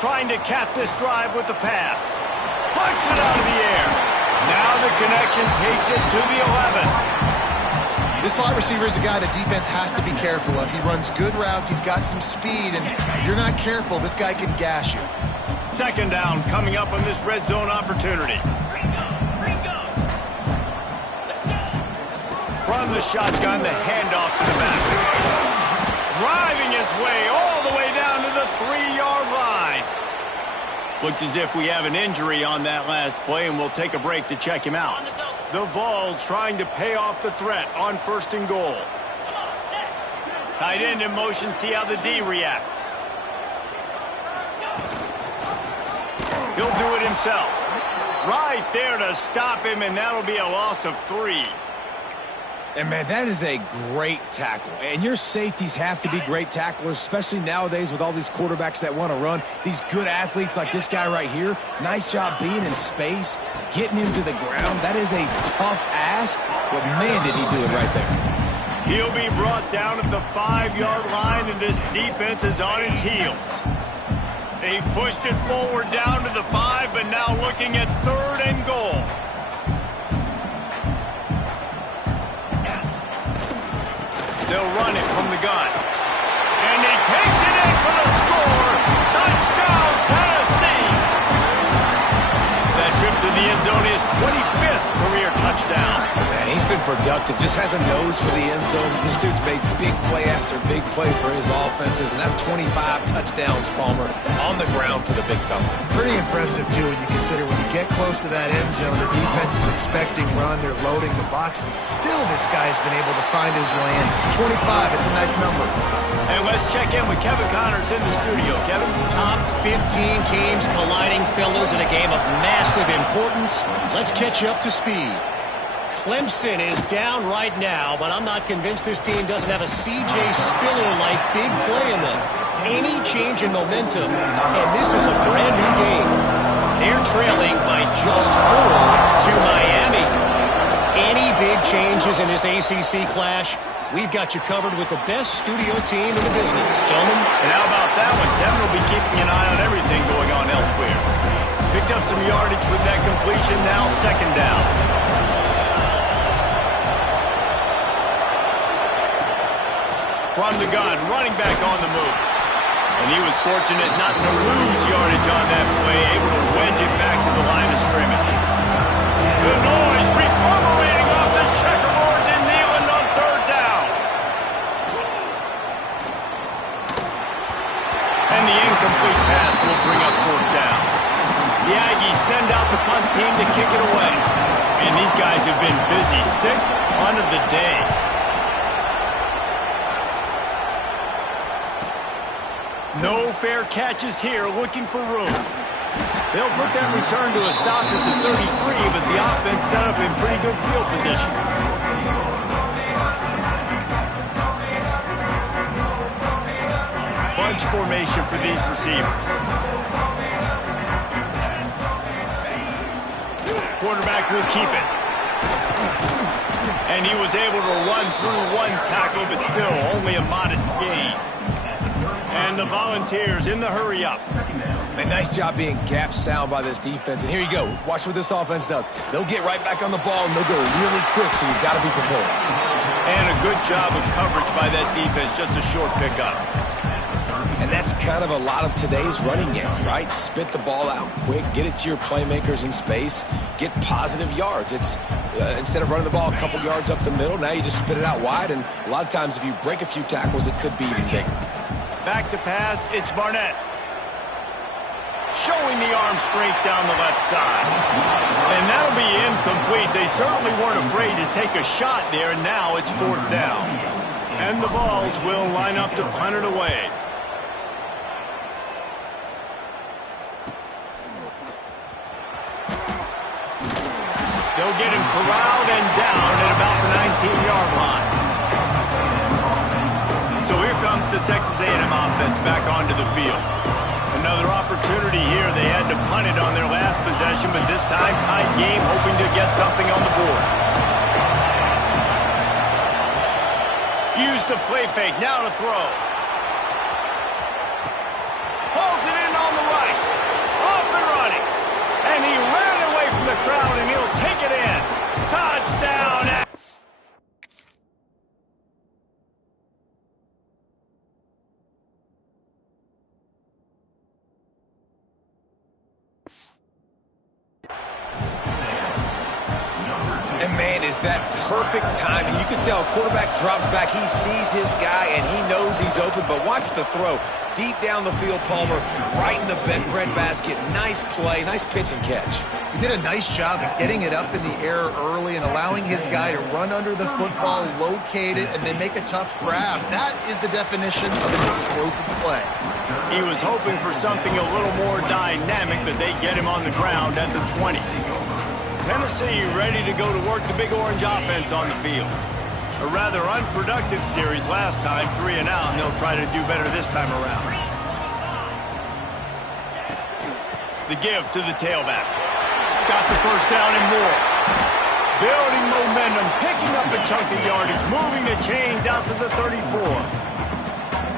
Trying to cap this drive with the pass. Puts it out of the air. Now the connection takes it to the 11. This slot receiver is a guy the defense has to be careful of. He runs good routes. He's got some speed, and if you're not careful, this guy can gash you. 2nd down coming up on this red zone opportunity. From the shotgun, the handoff to the back. Driving his way all the way down to the 3-yard line. Looks as if we have an injury on that last play, and we'll take a break to check him out. The Vols trying to pay off the threat on 1st and goal. Tight end in motion, see how the D reacts. He'll do it himself. Right there to stop him, and that'll be a loss of 3. And, man, that is a great tackle. And your safeties have to be great tacklers, especially nowadays with all these quarterbacks that want to run. These good athletes like this guy right here, nice job being in space, getting him to the ground. That is a tough ask, but, man, did he do it right there. He'll be brought down at the 5-yard line, and this defense is on its heels. They've pushed it forward down to the 5, but now looking at 3rd and goal. They'll run it from the gun. And he takes it in for the score. Touchdown, Tennessee! That trip to the end zone is 25th career touchdown. Man, he's been productive. Just has a nose for the end zone. This dude's made big play after big play for his offenses, and that's 25 touchdowns, Palmer, on the ground for the big fella. Pretty impressive, too, when you consider when you get close to that end zone, the defense is expecting run. They're loading the box, and still this guy's been able to find his way in. 25, it's a nice number. And let's check in with Kevin Connors in the studio. Kevin? Top 15 teams colliding, fellas, in a game of massive importance. Let's catch you up to speed. Clemson is down right now, but I'm not convinced this team doesn't have a C.J. Spiller-like big play in them. Any change in momentum, and this is a brand-new game. They're trailing by just 4 to Miami. Any big changes in this ACC clash? We've got you covered with the best studio team in the business. Gentlemen? And how about that one? Kevin will be keeping an eye on everything going on elsewhere. Picked up some yardage with that completion, now 2nd down. From the gun, running back on the move. And he was fortunate not to lose yardage on that play, able to wedge it back to the line of scrimmage. The noise reverberating off the checkerboards and kneeling on 3rd down. And the incomplete pass will bring up 4th down. The Aggies send out the punt team to kick it away. And these guys have been busy. 6th punt of the day. No fair catches here, looking for room. They'll put that return to a stop at the 33, but the offense set up in pretty good field position. Bunch formation for these receivers. Quarterback will keep it. And he was able to run through 1 tackle, but still only a modest gain. And the Volunteers in the hurry-up. Man, nice job being gap sound by this defense. And here you go. Watch what this offense does. They'll get right back on the ball, and they'll go really quick, so you've got to be prepared. And a good job of coverage by that defense. Just a short pickup. And that's kind of a lot of today's running game, right? Spit the ball out quick, get it to your playmakers in space, get positive yards. It's instead of running the ball a couple yards up the middle, now you just spit it out wide, and a lot of times if you break a few tackles, it could be even bigger. Back to pass, it's Barnett. Showing the arm straight down the left side. And that'll be incomplete. They certainly weren't afraid to take a shot there, and now it's 4th down. And the Vols will line up to punt it away. They'll get him corralled and down at about the 19-yard line. So here comes the Texas A&M offense back onto the field. Another opportunity here. They had to punt it on their last possession, but this time tight game, hoping to get something on the board. Use the play fake, now to throw. Pulls it in on the right. Off and running. And he ran away from the crowd, and he'll take it in. Touchdown. And, man, is that perfect timing. You can tell quarterback drops back. He sees his guy, and he knows he's open. But watch the throw. Deep down the field, Palmer, right in the bread basket. Nice play, nice pitch and catch. He did a nice job of getting it up in the air early and allowing his guy to run under the football, locate it, and then make a tough grab. That is the definition of an explosive play. He was hoping for something a little more dynamic, but they get him on the ground at the 20. Tennessee ready to go to work the Big Orange offense on the field. A rather unproductive series last time, 3 and out, and they'll try to do better this time around. The give to the tailback. Got the first down and more. Building momentum, picking up a chunk of yardage, moving the chains out to the 34.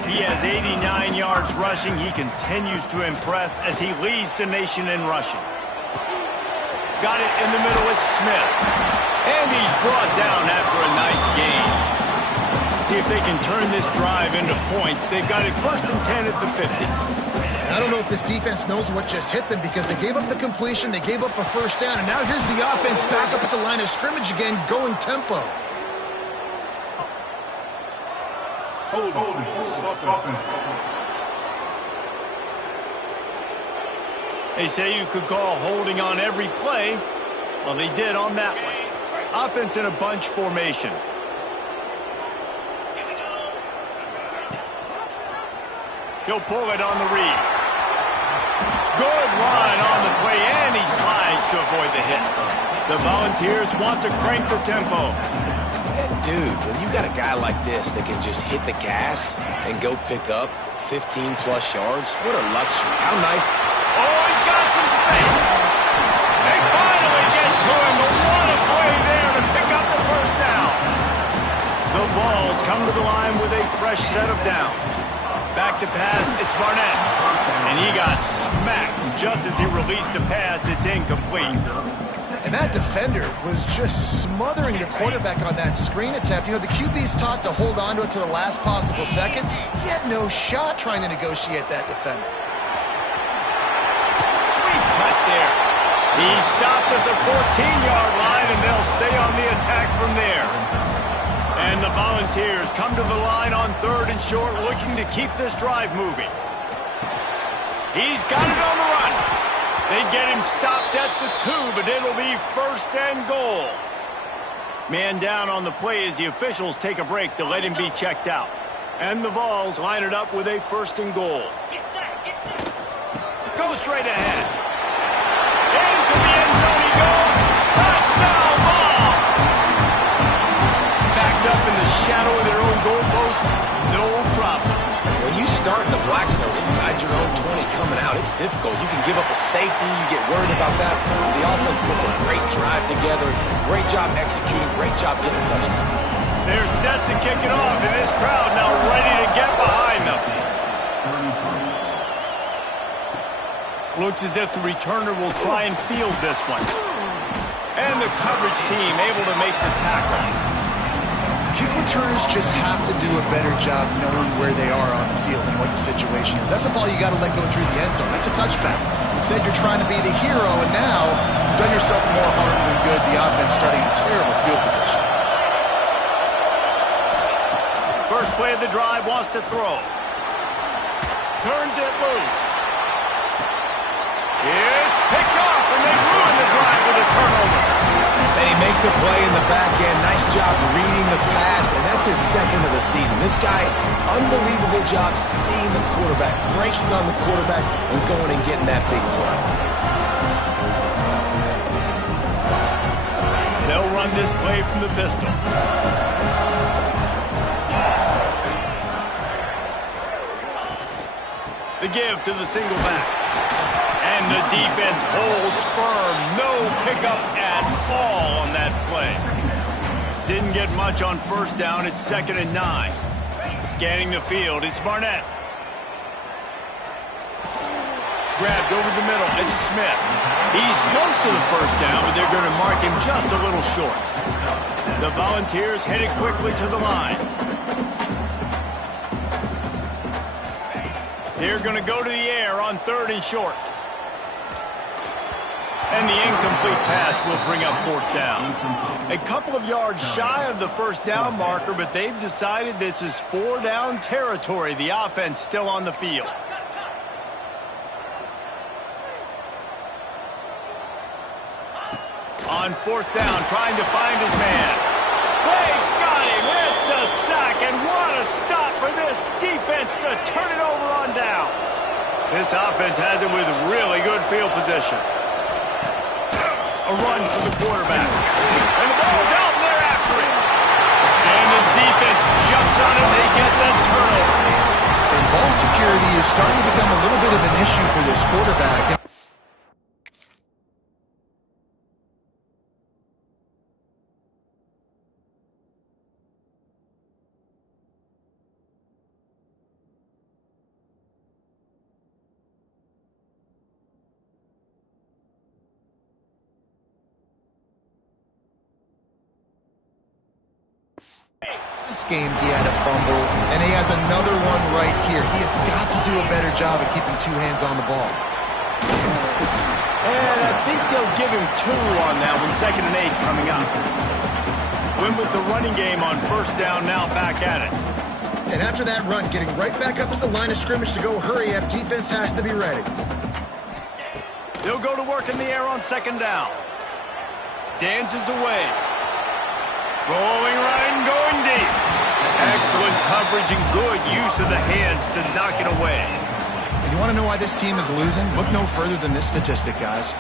He has 89 yards rushing. He continues to impress as he leads the nation in rushing. Got it in the middle, it's Smith. And he's brought down after a nice gain. See if they can turn this drive into points. They've got it 1st and 10 at the 50. I don't know if this defense knows what just hit them because they gave up the completion, they gave up a first down, and now here's the offense back up at the line of scrimmage again, going tempo. Hold on. They say you could call holding on every play. Well, they did on that one. Offense in a bunch formation. He'll pull it on the read. Good run on the play, and he slides to avoid the hit. The Volunteers want to crank the tempo. And dude, when you got a guy like this that can just hit the gas and go pick up 15-plus yards, what a luxury. How nice. Oh, he's got some space. They finally get to him, but what a play there to pick up the first down. The Vols come to the line with a fresh set of downs. Back to pass, it's Barnett. And he got smacked just as he released the pass. It's incomplete. And that defender was just smothering the quarterback on that screen attempt. You know, the QB's taught to hold on to it to the last possible second. He had no shot trying to negotiate that defender. Sweet cut there. He stopped at the 14-yard line, and they'll stay on the attack from there. And the Volunteers come to the line on 3rd and short, looking to keep this drive moving. He's got it on the run. They get him stopped at the 2, but it'll be 1st and goal. Man down on the play as the officials take a break to let him be checked out. And the Vols line it up with a 1st and goal. Go straight ahead. Into the end zone he goes. Touchdown, Vols! Backed up in the shadow of their own goalpost, no problem. When you start in the black zone inside your own 20 coming out, it's difficult. You can give up a safety. You get worried about that. The offense puts a great drive together. Great job executing. Great job getting a touchdown. They're set to kick it off, and this crowd now ready to get behind them. Looks as if the returner will try and field this one. And the coverage team able to make the tackle. Kick returners just have to do a better job knowing where they are on the field and what the situation is. That's a ball you got to let go through the end zone. That's a touchback. Instead, you're trying to be the hero, and now you've done yourself more harm than good. The offense starting in terrible field position. First play of the drive, wants to throw. Turns it loose. It's picked off, and they ruin the drive with a turnover. And he makes a play in the back end. Nice job reading the pass, and that's his 2nd of the season. This guy, unbelievable job seeing the quarterback, breaking on the quarterback, and going and getting that big play. this play from the pistol. The give to the single back. And the defense holds firm. No pickup at all on that play. Didn't get much on first down. It's 2nd and 9. Scanning the field. It's Barnett. Grabbed over the middle. It's Smith. He's close to the first down, but they're going to mark him just a little short. The Volunteers headed quickly to the line. They're going to go to the air on 3rd and short. And the incomplete pass will bring up 4th down. A couple of yards shy of the first down marker, but they've decided this is 4-down territory. The offense still on the field. On 4th down, trying to find his man. They got him. It's a sack, and what a stop for this defense to turn it over on downs. This offense has it with really good field position. A run for the quarterback. And the ball's out, and they're after it. And the defense jumps on it. They get the turnover. And ball security is starting to become a little bit of an issue for this quarterback. This game he had a fumble, and he has another one right here. He has got to do a better job of keeping 2 hands on the ball. And I think they'll give him 2 on that one. 2nd and 8 coming up. Win with the running game on 1st down, now back at it. And after that run, getting right back up to the line of scrimmage to go hurry up, defense has to be ready. They'll go to work in the air on 2nd down. Dances away. Rolling right and going deep. Excellent coverage and good use of the hands to knock it away. And you want to know why this team is losing? Look no further than this statistic, guys.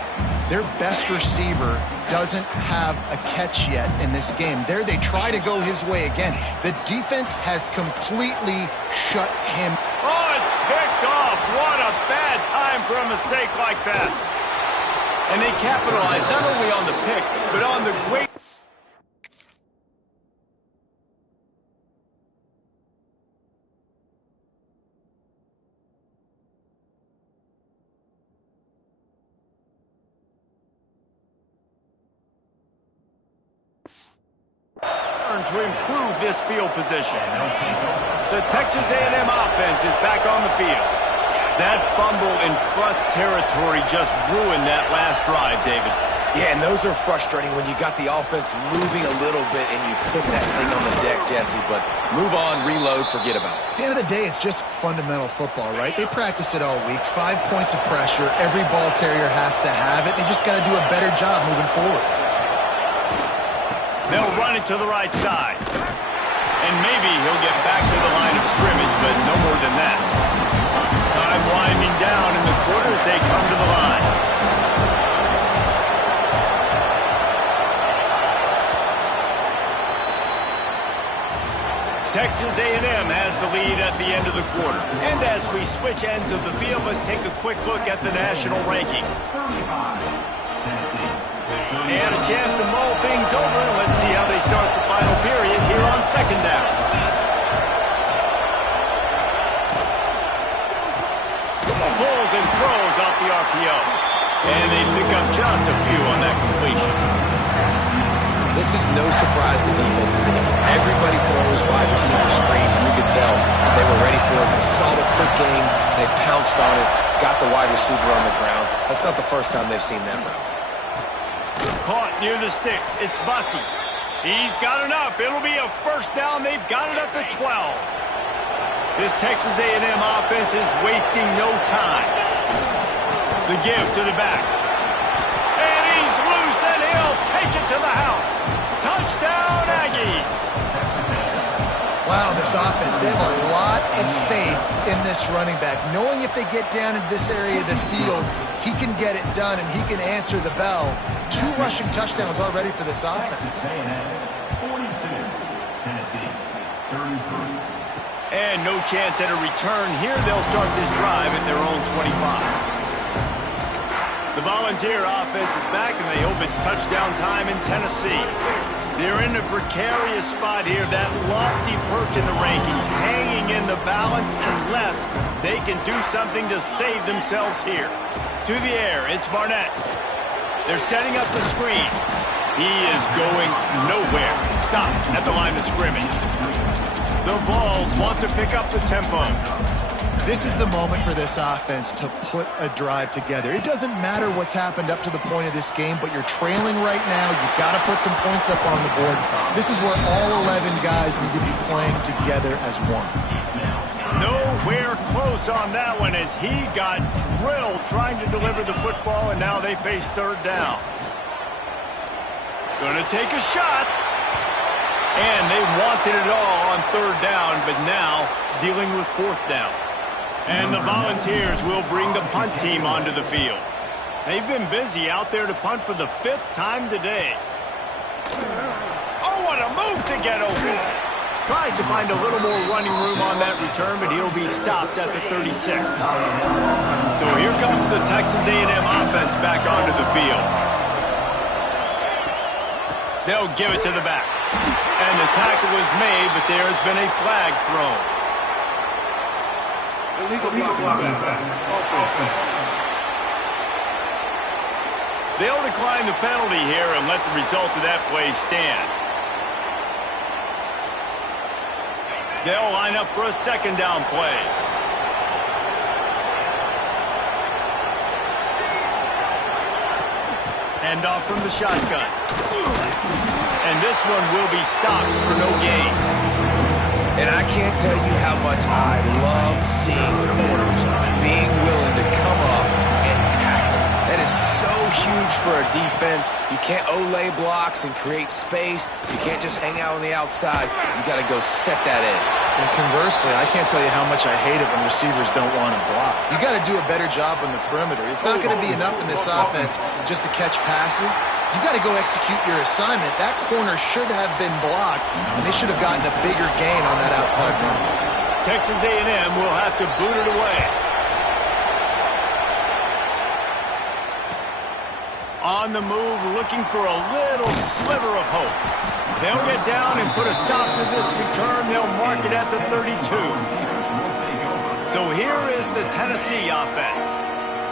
Their best receiver doesn't have a catch yet in this game. There they try to go his way again. The defense has completely shut him. Oh, it's picked off. What a bad time for a mistake like that. And they capitalized not only on the pick, but on the great... to improve this field position. The Texas A&M offense is back on the field. That fumble in plus territory just ruined that last drive, David. Yeah, and those are frustrating when you got the offense moving a little bit and you put that thing on the deck, Jesse. But move on, reload, forget about it. At the end of the day, it's just fundamental football, right? They practice it all week. 5 points of pressure. Every ball carrier has to have it. They just got to do a better job moving forward. They'll run it to the right side. And maybe he'll get back to the line of scrimmage, but no more than that. Time winding down in the quarter as they come to the line. Texas A&M has the lead at the end of the quarter. And as we switch ends of the field, let's take a quick look at the national rankings. They had a chance to mull things over. Let's see how they start the final period here on 2nd down. Pulls and throws off the RPO. And they pick up just a few on that completion. This is no surprise to defenses anymore. Everybody throws wide receiver screens, and you can tell they were ready for it. They saw the quick game. They pounced on it, got the wide receiver on the ground. That's not the first time they've seen that route. Caught near the sticks. It's Bussey. He's got enough. It'll be a 1st down. They've got it up to 12. This Texas A&M offense is wasting no time. The give to the back. And he's loose, and he'll take it to the house. Touchdown, Aggies. Well, Wow, this offense, they have a lot of faith in this running back, knowing if they get down in this area of the field, he can get it done and he can answer the bell. 2 rushing touchdowns already for this offense. 42, Tennessee, 33. And no chance at a return here. They'll start this drive at their own 25. The Volunteer offense is back, and they hope it's touchdown time in Tennessee. They're in a precarious spot here, that lofty perch in the rankings, hanging in the balance unless they can do something to save themselves here. To the air, it's Barnett. They're setting up the screen. He is going nowhere. Stop at the line of scrimmage. The Vols want to pick up the tempo. This is the moment for this offense to put a drive together. It doesn't matter what's happened up to the point of this game, but you're trailing right now. You've got to put some points up on the board. This is where all 11 guys need to be playing together as one. Nowhere close on that one as he got drilled trying to deliver the football, and now they face third down. Gonna take a shot. And they wanted it all on third down, but now dealing with fourth down. And the Volunteers will bring the punt team onto the field. They've been busy out there to punt for the 5th time today. Oh, what a move to get over. Tries to find a little more running room on that return, but he'll be stopped at the 36. So here comes the Texas A&M offense back onto the field. They'll give it to the back. And the tackle was made, but there has been a flag thrown. Illegal block. They'll decline the penalty here and let the result of that play stand. They'll line up for a second down play. Hand off from the shotgun. And this one will be stopped for no gain. And I can't tell you how much I love seeing corners being willing to come up and tackle. That is so huge for a defense. You can't olay blocks and create space. You can't just hang out on the outside. You got to go set that edge. And conversely, I can't tell you how much I hate it when receivers don't want to block. You got to do a better job on the perimeter. It's not going to be enough in this offense just to catch passes. You got to go execute your assignment. That corner should have been blocked, and they should have gotten a bigger gain on that outside run. Texas A&M will have to boot it away. On the move, looking for a little sliver of hope. They'll get down and put a stop to this return. They'll mark it at the 32. So here is the Tennessee offense.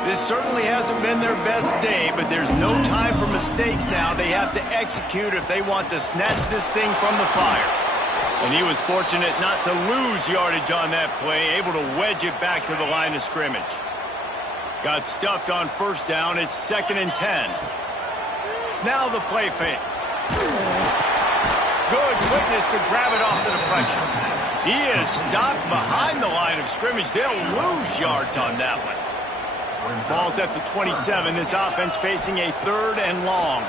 This certainly hasn't been their best day, but there's no time for mistakes now. They have to execute if they want to snatch this thing from the fire. And he was fortunate not to lose yardage on that play, able to wedge it back to the line of scrimmage. Got stuffed on first down. It's 2nd and 10. Now the play fake. Good quickness to grab it off the deflection. He is stopped behind the line of scrimmage. They'll lose yards on that one. Ball's at the 27. This offense facing a 3rd and long.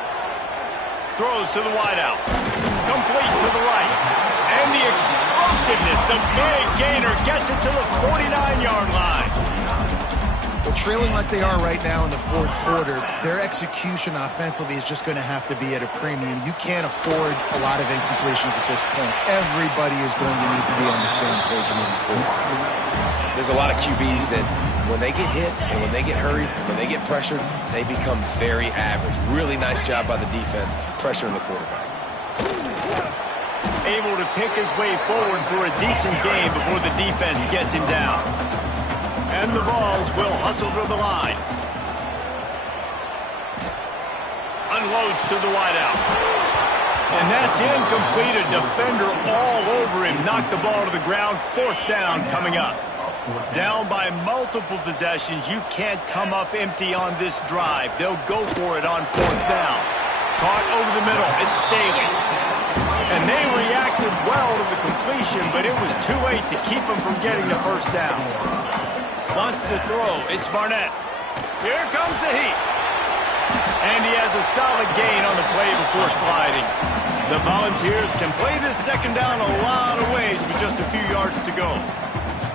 Throws to the wideout. Complete to the right. And the explosiveness, the big gainer gets it to the 49-yard line. Well, trailing like they are right now in the 4th quarter, their execution offensively is just going to have to be at a premium. You can't afford a lot of incompletions at this point. Everybody is going to need to be on the same page moving forward. There's a lot of QBs that when they get hit and when they get hurried, when they get pressured, they become very average. Really nice job by the defense, pressuring the quarterback. Able to pick his way forward for a decent game before the defense gets him down. And the Vols will hustle to the line. Unloads to the wideout. And that's incomplete. A defender all over him. Knocked the ball to the ground. 4th down coming up. Down by multiple possessions. You can't come up empty on this drive. They'll go for it on 4th down. Caught over the middle. It's Staley. And they reacted well to the completion, but it was too late to keep them from getting the first down. Wants to throw. It's Barnett. Here comes the heat. And he has a solid gain on the play before sliding. The Volunteers can play this second down a lot of ways with just a few yards to go.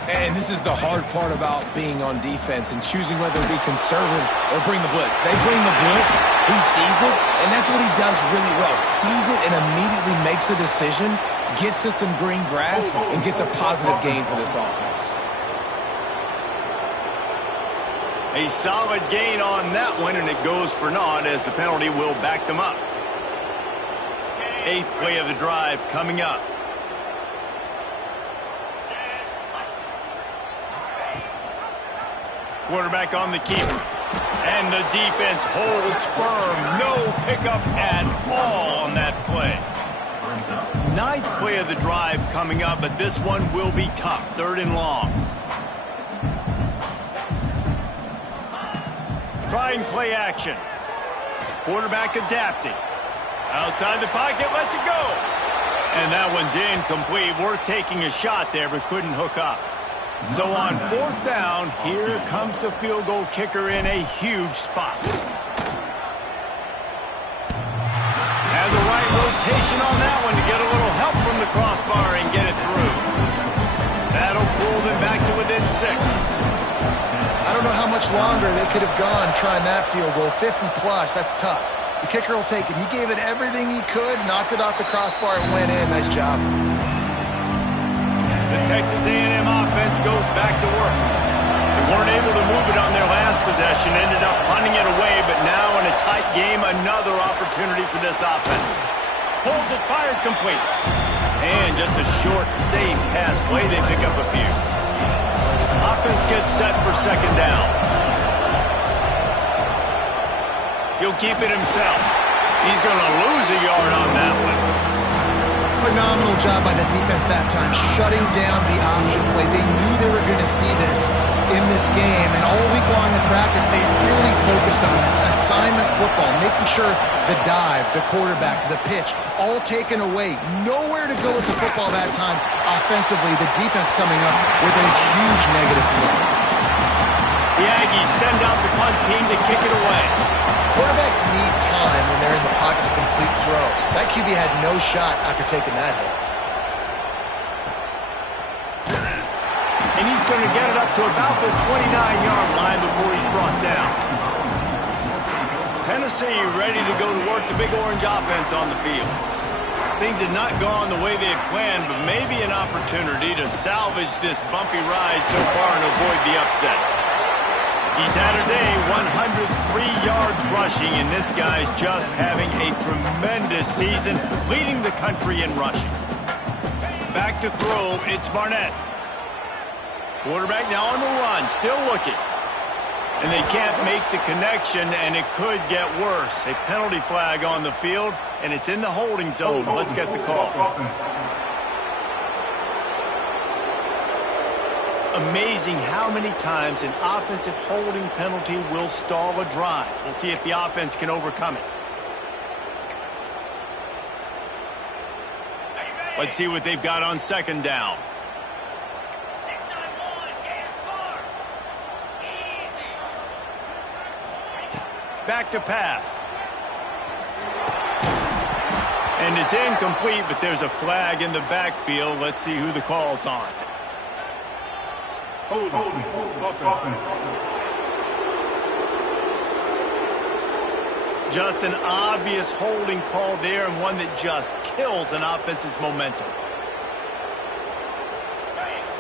And this is the hard part about being on defense and choosing whether to be conservative or bring the blitz. They bring the blitz, he sees it, and that's what he does really well. Sees it and immediately makes a decision, gets to some green grass, and gets a positive gain for this offense. A solid gain on that one, and it goes for naught as the penalty will back them up. 8th play of the drive coming up. Quarterback on the keeper. And the defense holds firm. No pickup at all on that play. 9th play of the drive coming up, but this one will be tough. 3rd and long. Trying play action. Quarterback adapting. Outside the pocket, lets it go. And that one's incomplete. Worth taking a shot there, but couldn't hook up. So on 4th down, here comes the field goal kicker in a huge spot. And the right rotation on that one to get a little help from the crossbar and get it through. That'll pull them back to within 6. I don't know how much longer they could have gone trying that field goal. 50-plus, that's tough. The kicker will take it. He gave it everything he could, knocked it off the crossbar, and went in. Nice job. The Texas A&M offense goes back to work. They weren't able to move it on their last possession, ended up punting it away, but now in a tight game, another opportunity for this offense. Pulls it, fired complete. And just a short, safe pass play, they pick up a few. Offense gets set for 2nd down. He'll keep it himself. He's going to lose a yard on that one. Phenomenal job by the defense that time, shutting down the option play. They knew they were going to see this in this game, and all week long in practice, they really focused on this assignment football, making sure the dive, the quarterback, the pitch, all taken away. Nowhere to go with the football that time offensively. The defense coming up with a huge negative play. The Aggies send out the punt team to kick it away. Quarterbacks need time when they're in the pocket to complete throws. That QB had no shot after taking that hit. And he's going to get it up to about the 29-yard line before he's brought down. Tennessee ready to go to work the Big Orange offense on the field. Things had not gone the way they had planned, but maybe an opportunity to salvage this bumpy ride so far and avoid the upset. He's had a day, 103 yards rushing, and this guy's just having a tremendous season, leading the country in rushing. Back to throw, it's Barnett. Quarterback now on the run, still looking. And they can't make the connection, and it could get worse. A penalty flag on the field, and it's in the holding zone. Let's get the call. Amazing how many times an offensive holding penalty will stall a drive. We'll see if the offense can overcome it. Let's see what they've got on 2nd down. Back to pass. And it's incomplete, but there's a flag in the backfield. Let's see who the call's on. Just an obvious holding call there, and one that just kills an offense's momentum.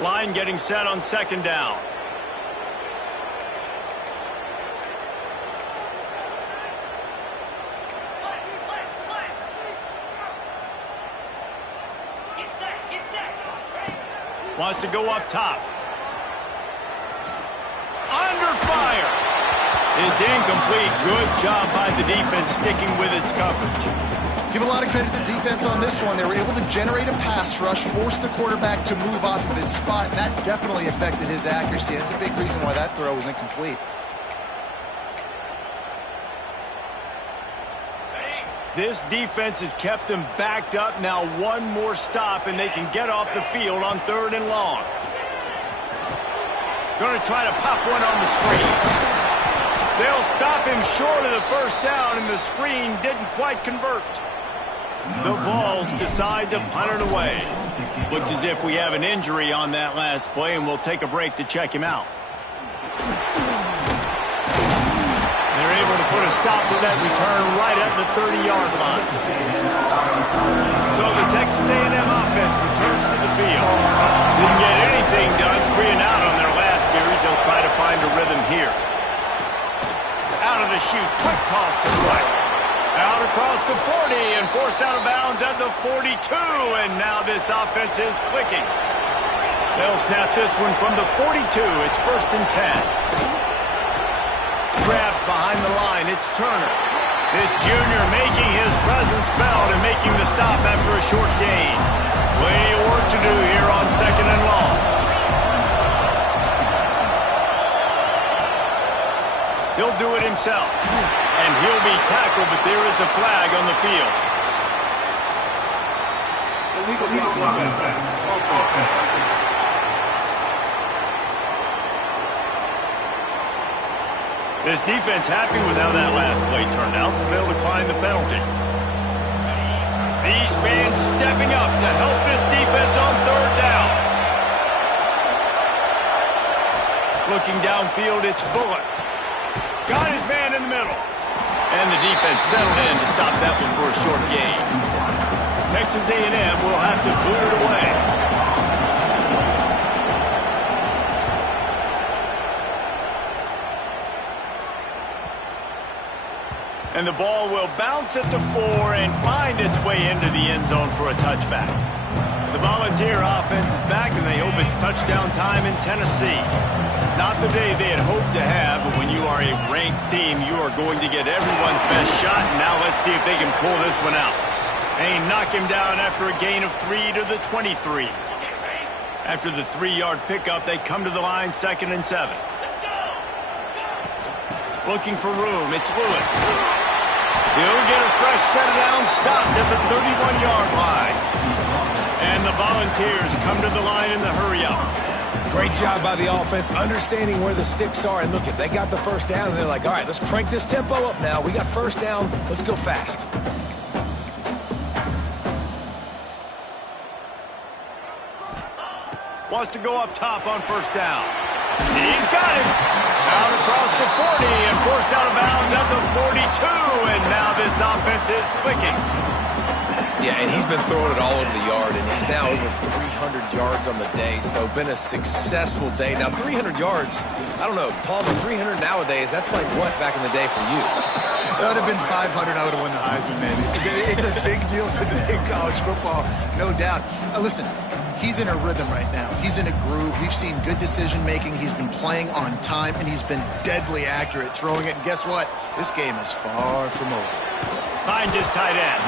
Line getting set on 2nd down. Wants to go up top. Under fire. It's incomplete. Good job by the defense sticking with its coverage. Give a lot of credit to the defense on this one. They were able to generate a pass rush, force the quarterback to move off of his spot, and that definitely affected his accuracy. It's a big reason why that throw was incomplete. This defense has kept them backed up. Now one more stop, and they can get off the field on 3rd and long. Going to try to pop one on the screen. They'll stop him short of the 1st down, and the screen didn't quite convert. The Vols decide to punt it away. Looks as if we have an injury on that last play, and we'll take a break to check him out. They're able to put a stop to that return right at the 30-yard line. So the Texas A&M offense returns to the field. Didn't get anything done 3 and out on their last series. They'll try to find a rhythm here. Out of the chute, quick toss to the right. Out across the 40 and forced out of bounds at the 42. And now this offense is clicking. They'll snap this one from the 42. It's 1st and 10. Grabbed behind the line. It's Turner. This junior making his presence felt and making the stop after a short gain. Plenty of work to do here on 2nd and long. He'll do it himself. And he'll be tackled, but there is a flag on the field. Illegal block offense. This defense happy with how that last play turned out, so they'll decline the penalty. These fans stepping up to help this defense on 3rd down. Looking downfield, it's Bullock. Got his man in the middle. And the defense settled in to stop that one for a short gain. Texas A&M will have to boot it away. And the ball will bounce at the 4 and find its way into the end zone for a touchback. The Volunteer offense is back, and they hope it's touchdown time in Tennessee. Not the day they had hoped to have, but when you are a ranked team, you are going to get everyone's best shot. And now let's see if they can pull this one out. They knock him down after a gain of 3 to the 23. After the 3-yard pickup, they come to the line 2nd and 7. Looking for room, it's Lewis. He'll get a fresh set down, stopped at the 31-yard line. And the Volunteers come to the line in the hurry-up. Great job by the offense, understanding where the sticks are. And look, if they got the 1st down, and they're like, all right, let's crank this tempo up now. We got 1st down. Let's go fast. Wants to go up top on 1st down. He's got him. Out across the 40 and forced out of bounds at the 42. And now this offense is clicking. Yeah, and he's been throwing it all over the yard, and he's now over 300 yards on the day, so been a successful day. Now, 300 yards, I don't know, Paul, but 300 nowadays, that's like what back in the day for you? That would have been 500. I would have won the Heisman, maybe. It's a big deal today in college football, no doubt. Listen, he's in a rhythm right now. He's in a groove. We've seen good decision-making. He's been playing on time, and he's been deadly accurate throwing it. And guess what? This game is far from over. Finds his tight end.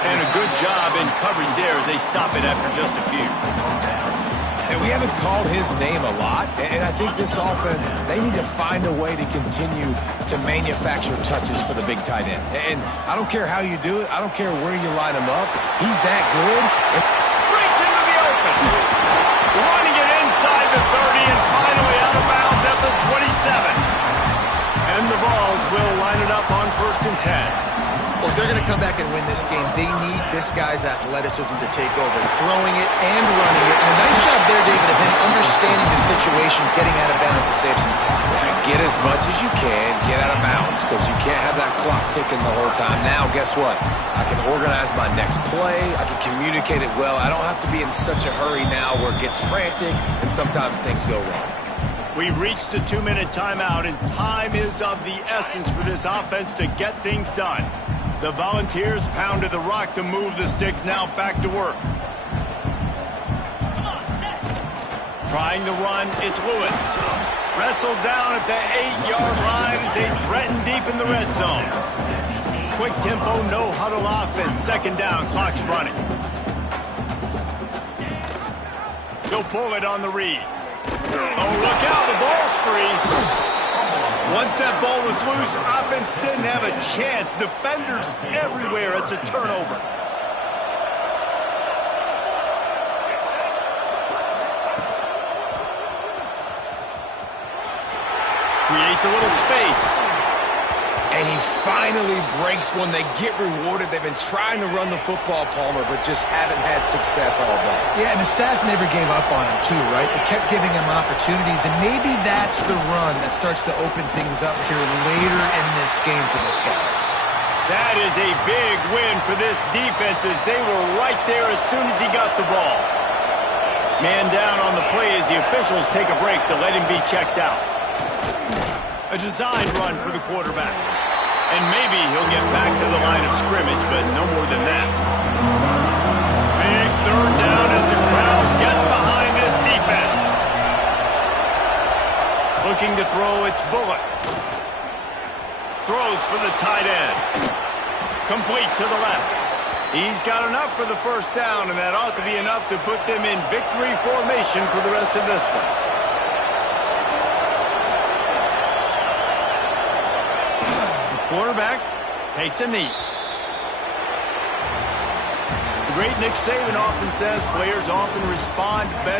And a good job in coverage there as they stop it after just a few. And we haven't called his name a lot, and I think this offense, they need to find a way to continue to manufacture touches for the big tight end. And I don't care how you do it. I don't care where you line him up. He's that good. Breaks into the open. Running it inside the 30 and finally out of bounds at the 27. And the Vols will line it up on 1st and 10. Well, if they're going to come back and win this game, they need this guy's athleticism to take over, throwing it and running it. And a nice job there, David, of him understanding the situation, getting out of bounds to save some clock. Get as much as you can, get out of bounds, because you can't have that clock ticking the whole time. Now, guess what? I can organize my next play. I can communicate it well. I don't have to be in such a hurry now where it gets frantic and sometimes things go wrong. We've reached the 2-minute timeout, and time is of the essence for this offense to get things done. The Volunteers pounded the rock to move the sticks, now back to work. Trying to run, it's Lewis. Wrestled down at the 8-yard line as they threaten deep in the red zone. Quick tempo, no huddle offense. 2nd down, clock's running. He'll pull it on the read. Oh, look out, the ball's free. Once that ball was loose, offense didn't have a chance. Defenders everywhere. It's a turnover. Creates a little space. And he finally breaks one. They get rewarded. They've been trying to run the football, Palmer, but just haven't had success all day. Yeah, and the staff never gave up on him, too, right? They kept giving him opportunities, and maybe that's the run that starts to open things up here later in this game for this guy. That is a big win for this defense as they were right there as soon as he got the ball. Man down on the play as the officials take a break to let him be checked out. A design run for the quarterback. And maybe he'll get back to the line of scrimmage, but no more than that. Big third down as the crowd gets behind this defense. Looking to throw, it's Bullock. Throws for the tight end. Complete to the left. He's got enough for the first down, and that ought to be enough to put them in victory formation for the rest of this one. Quarterback takes a knee. The great Nick Saban often says players often respond better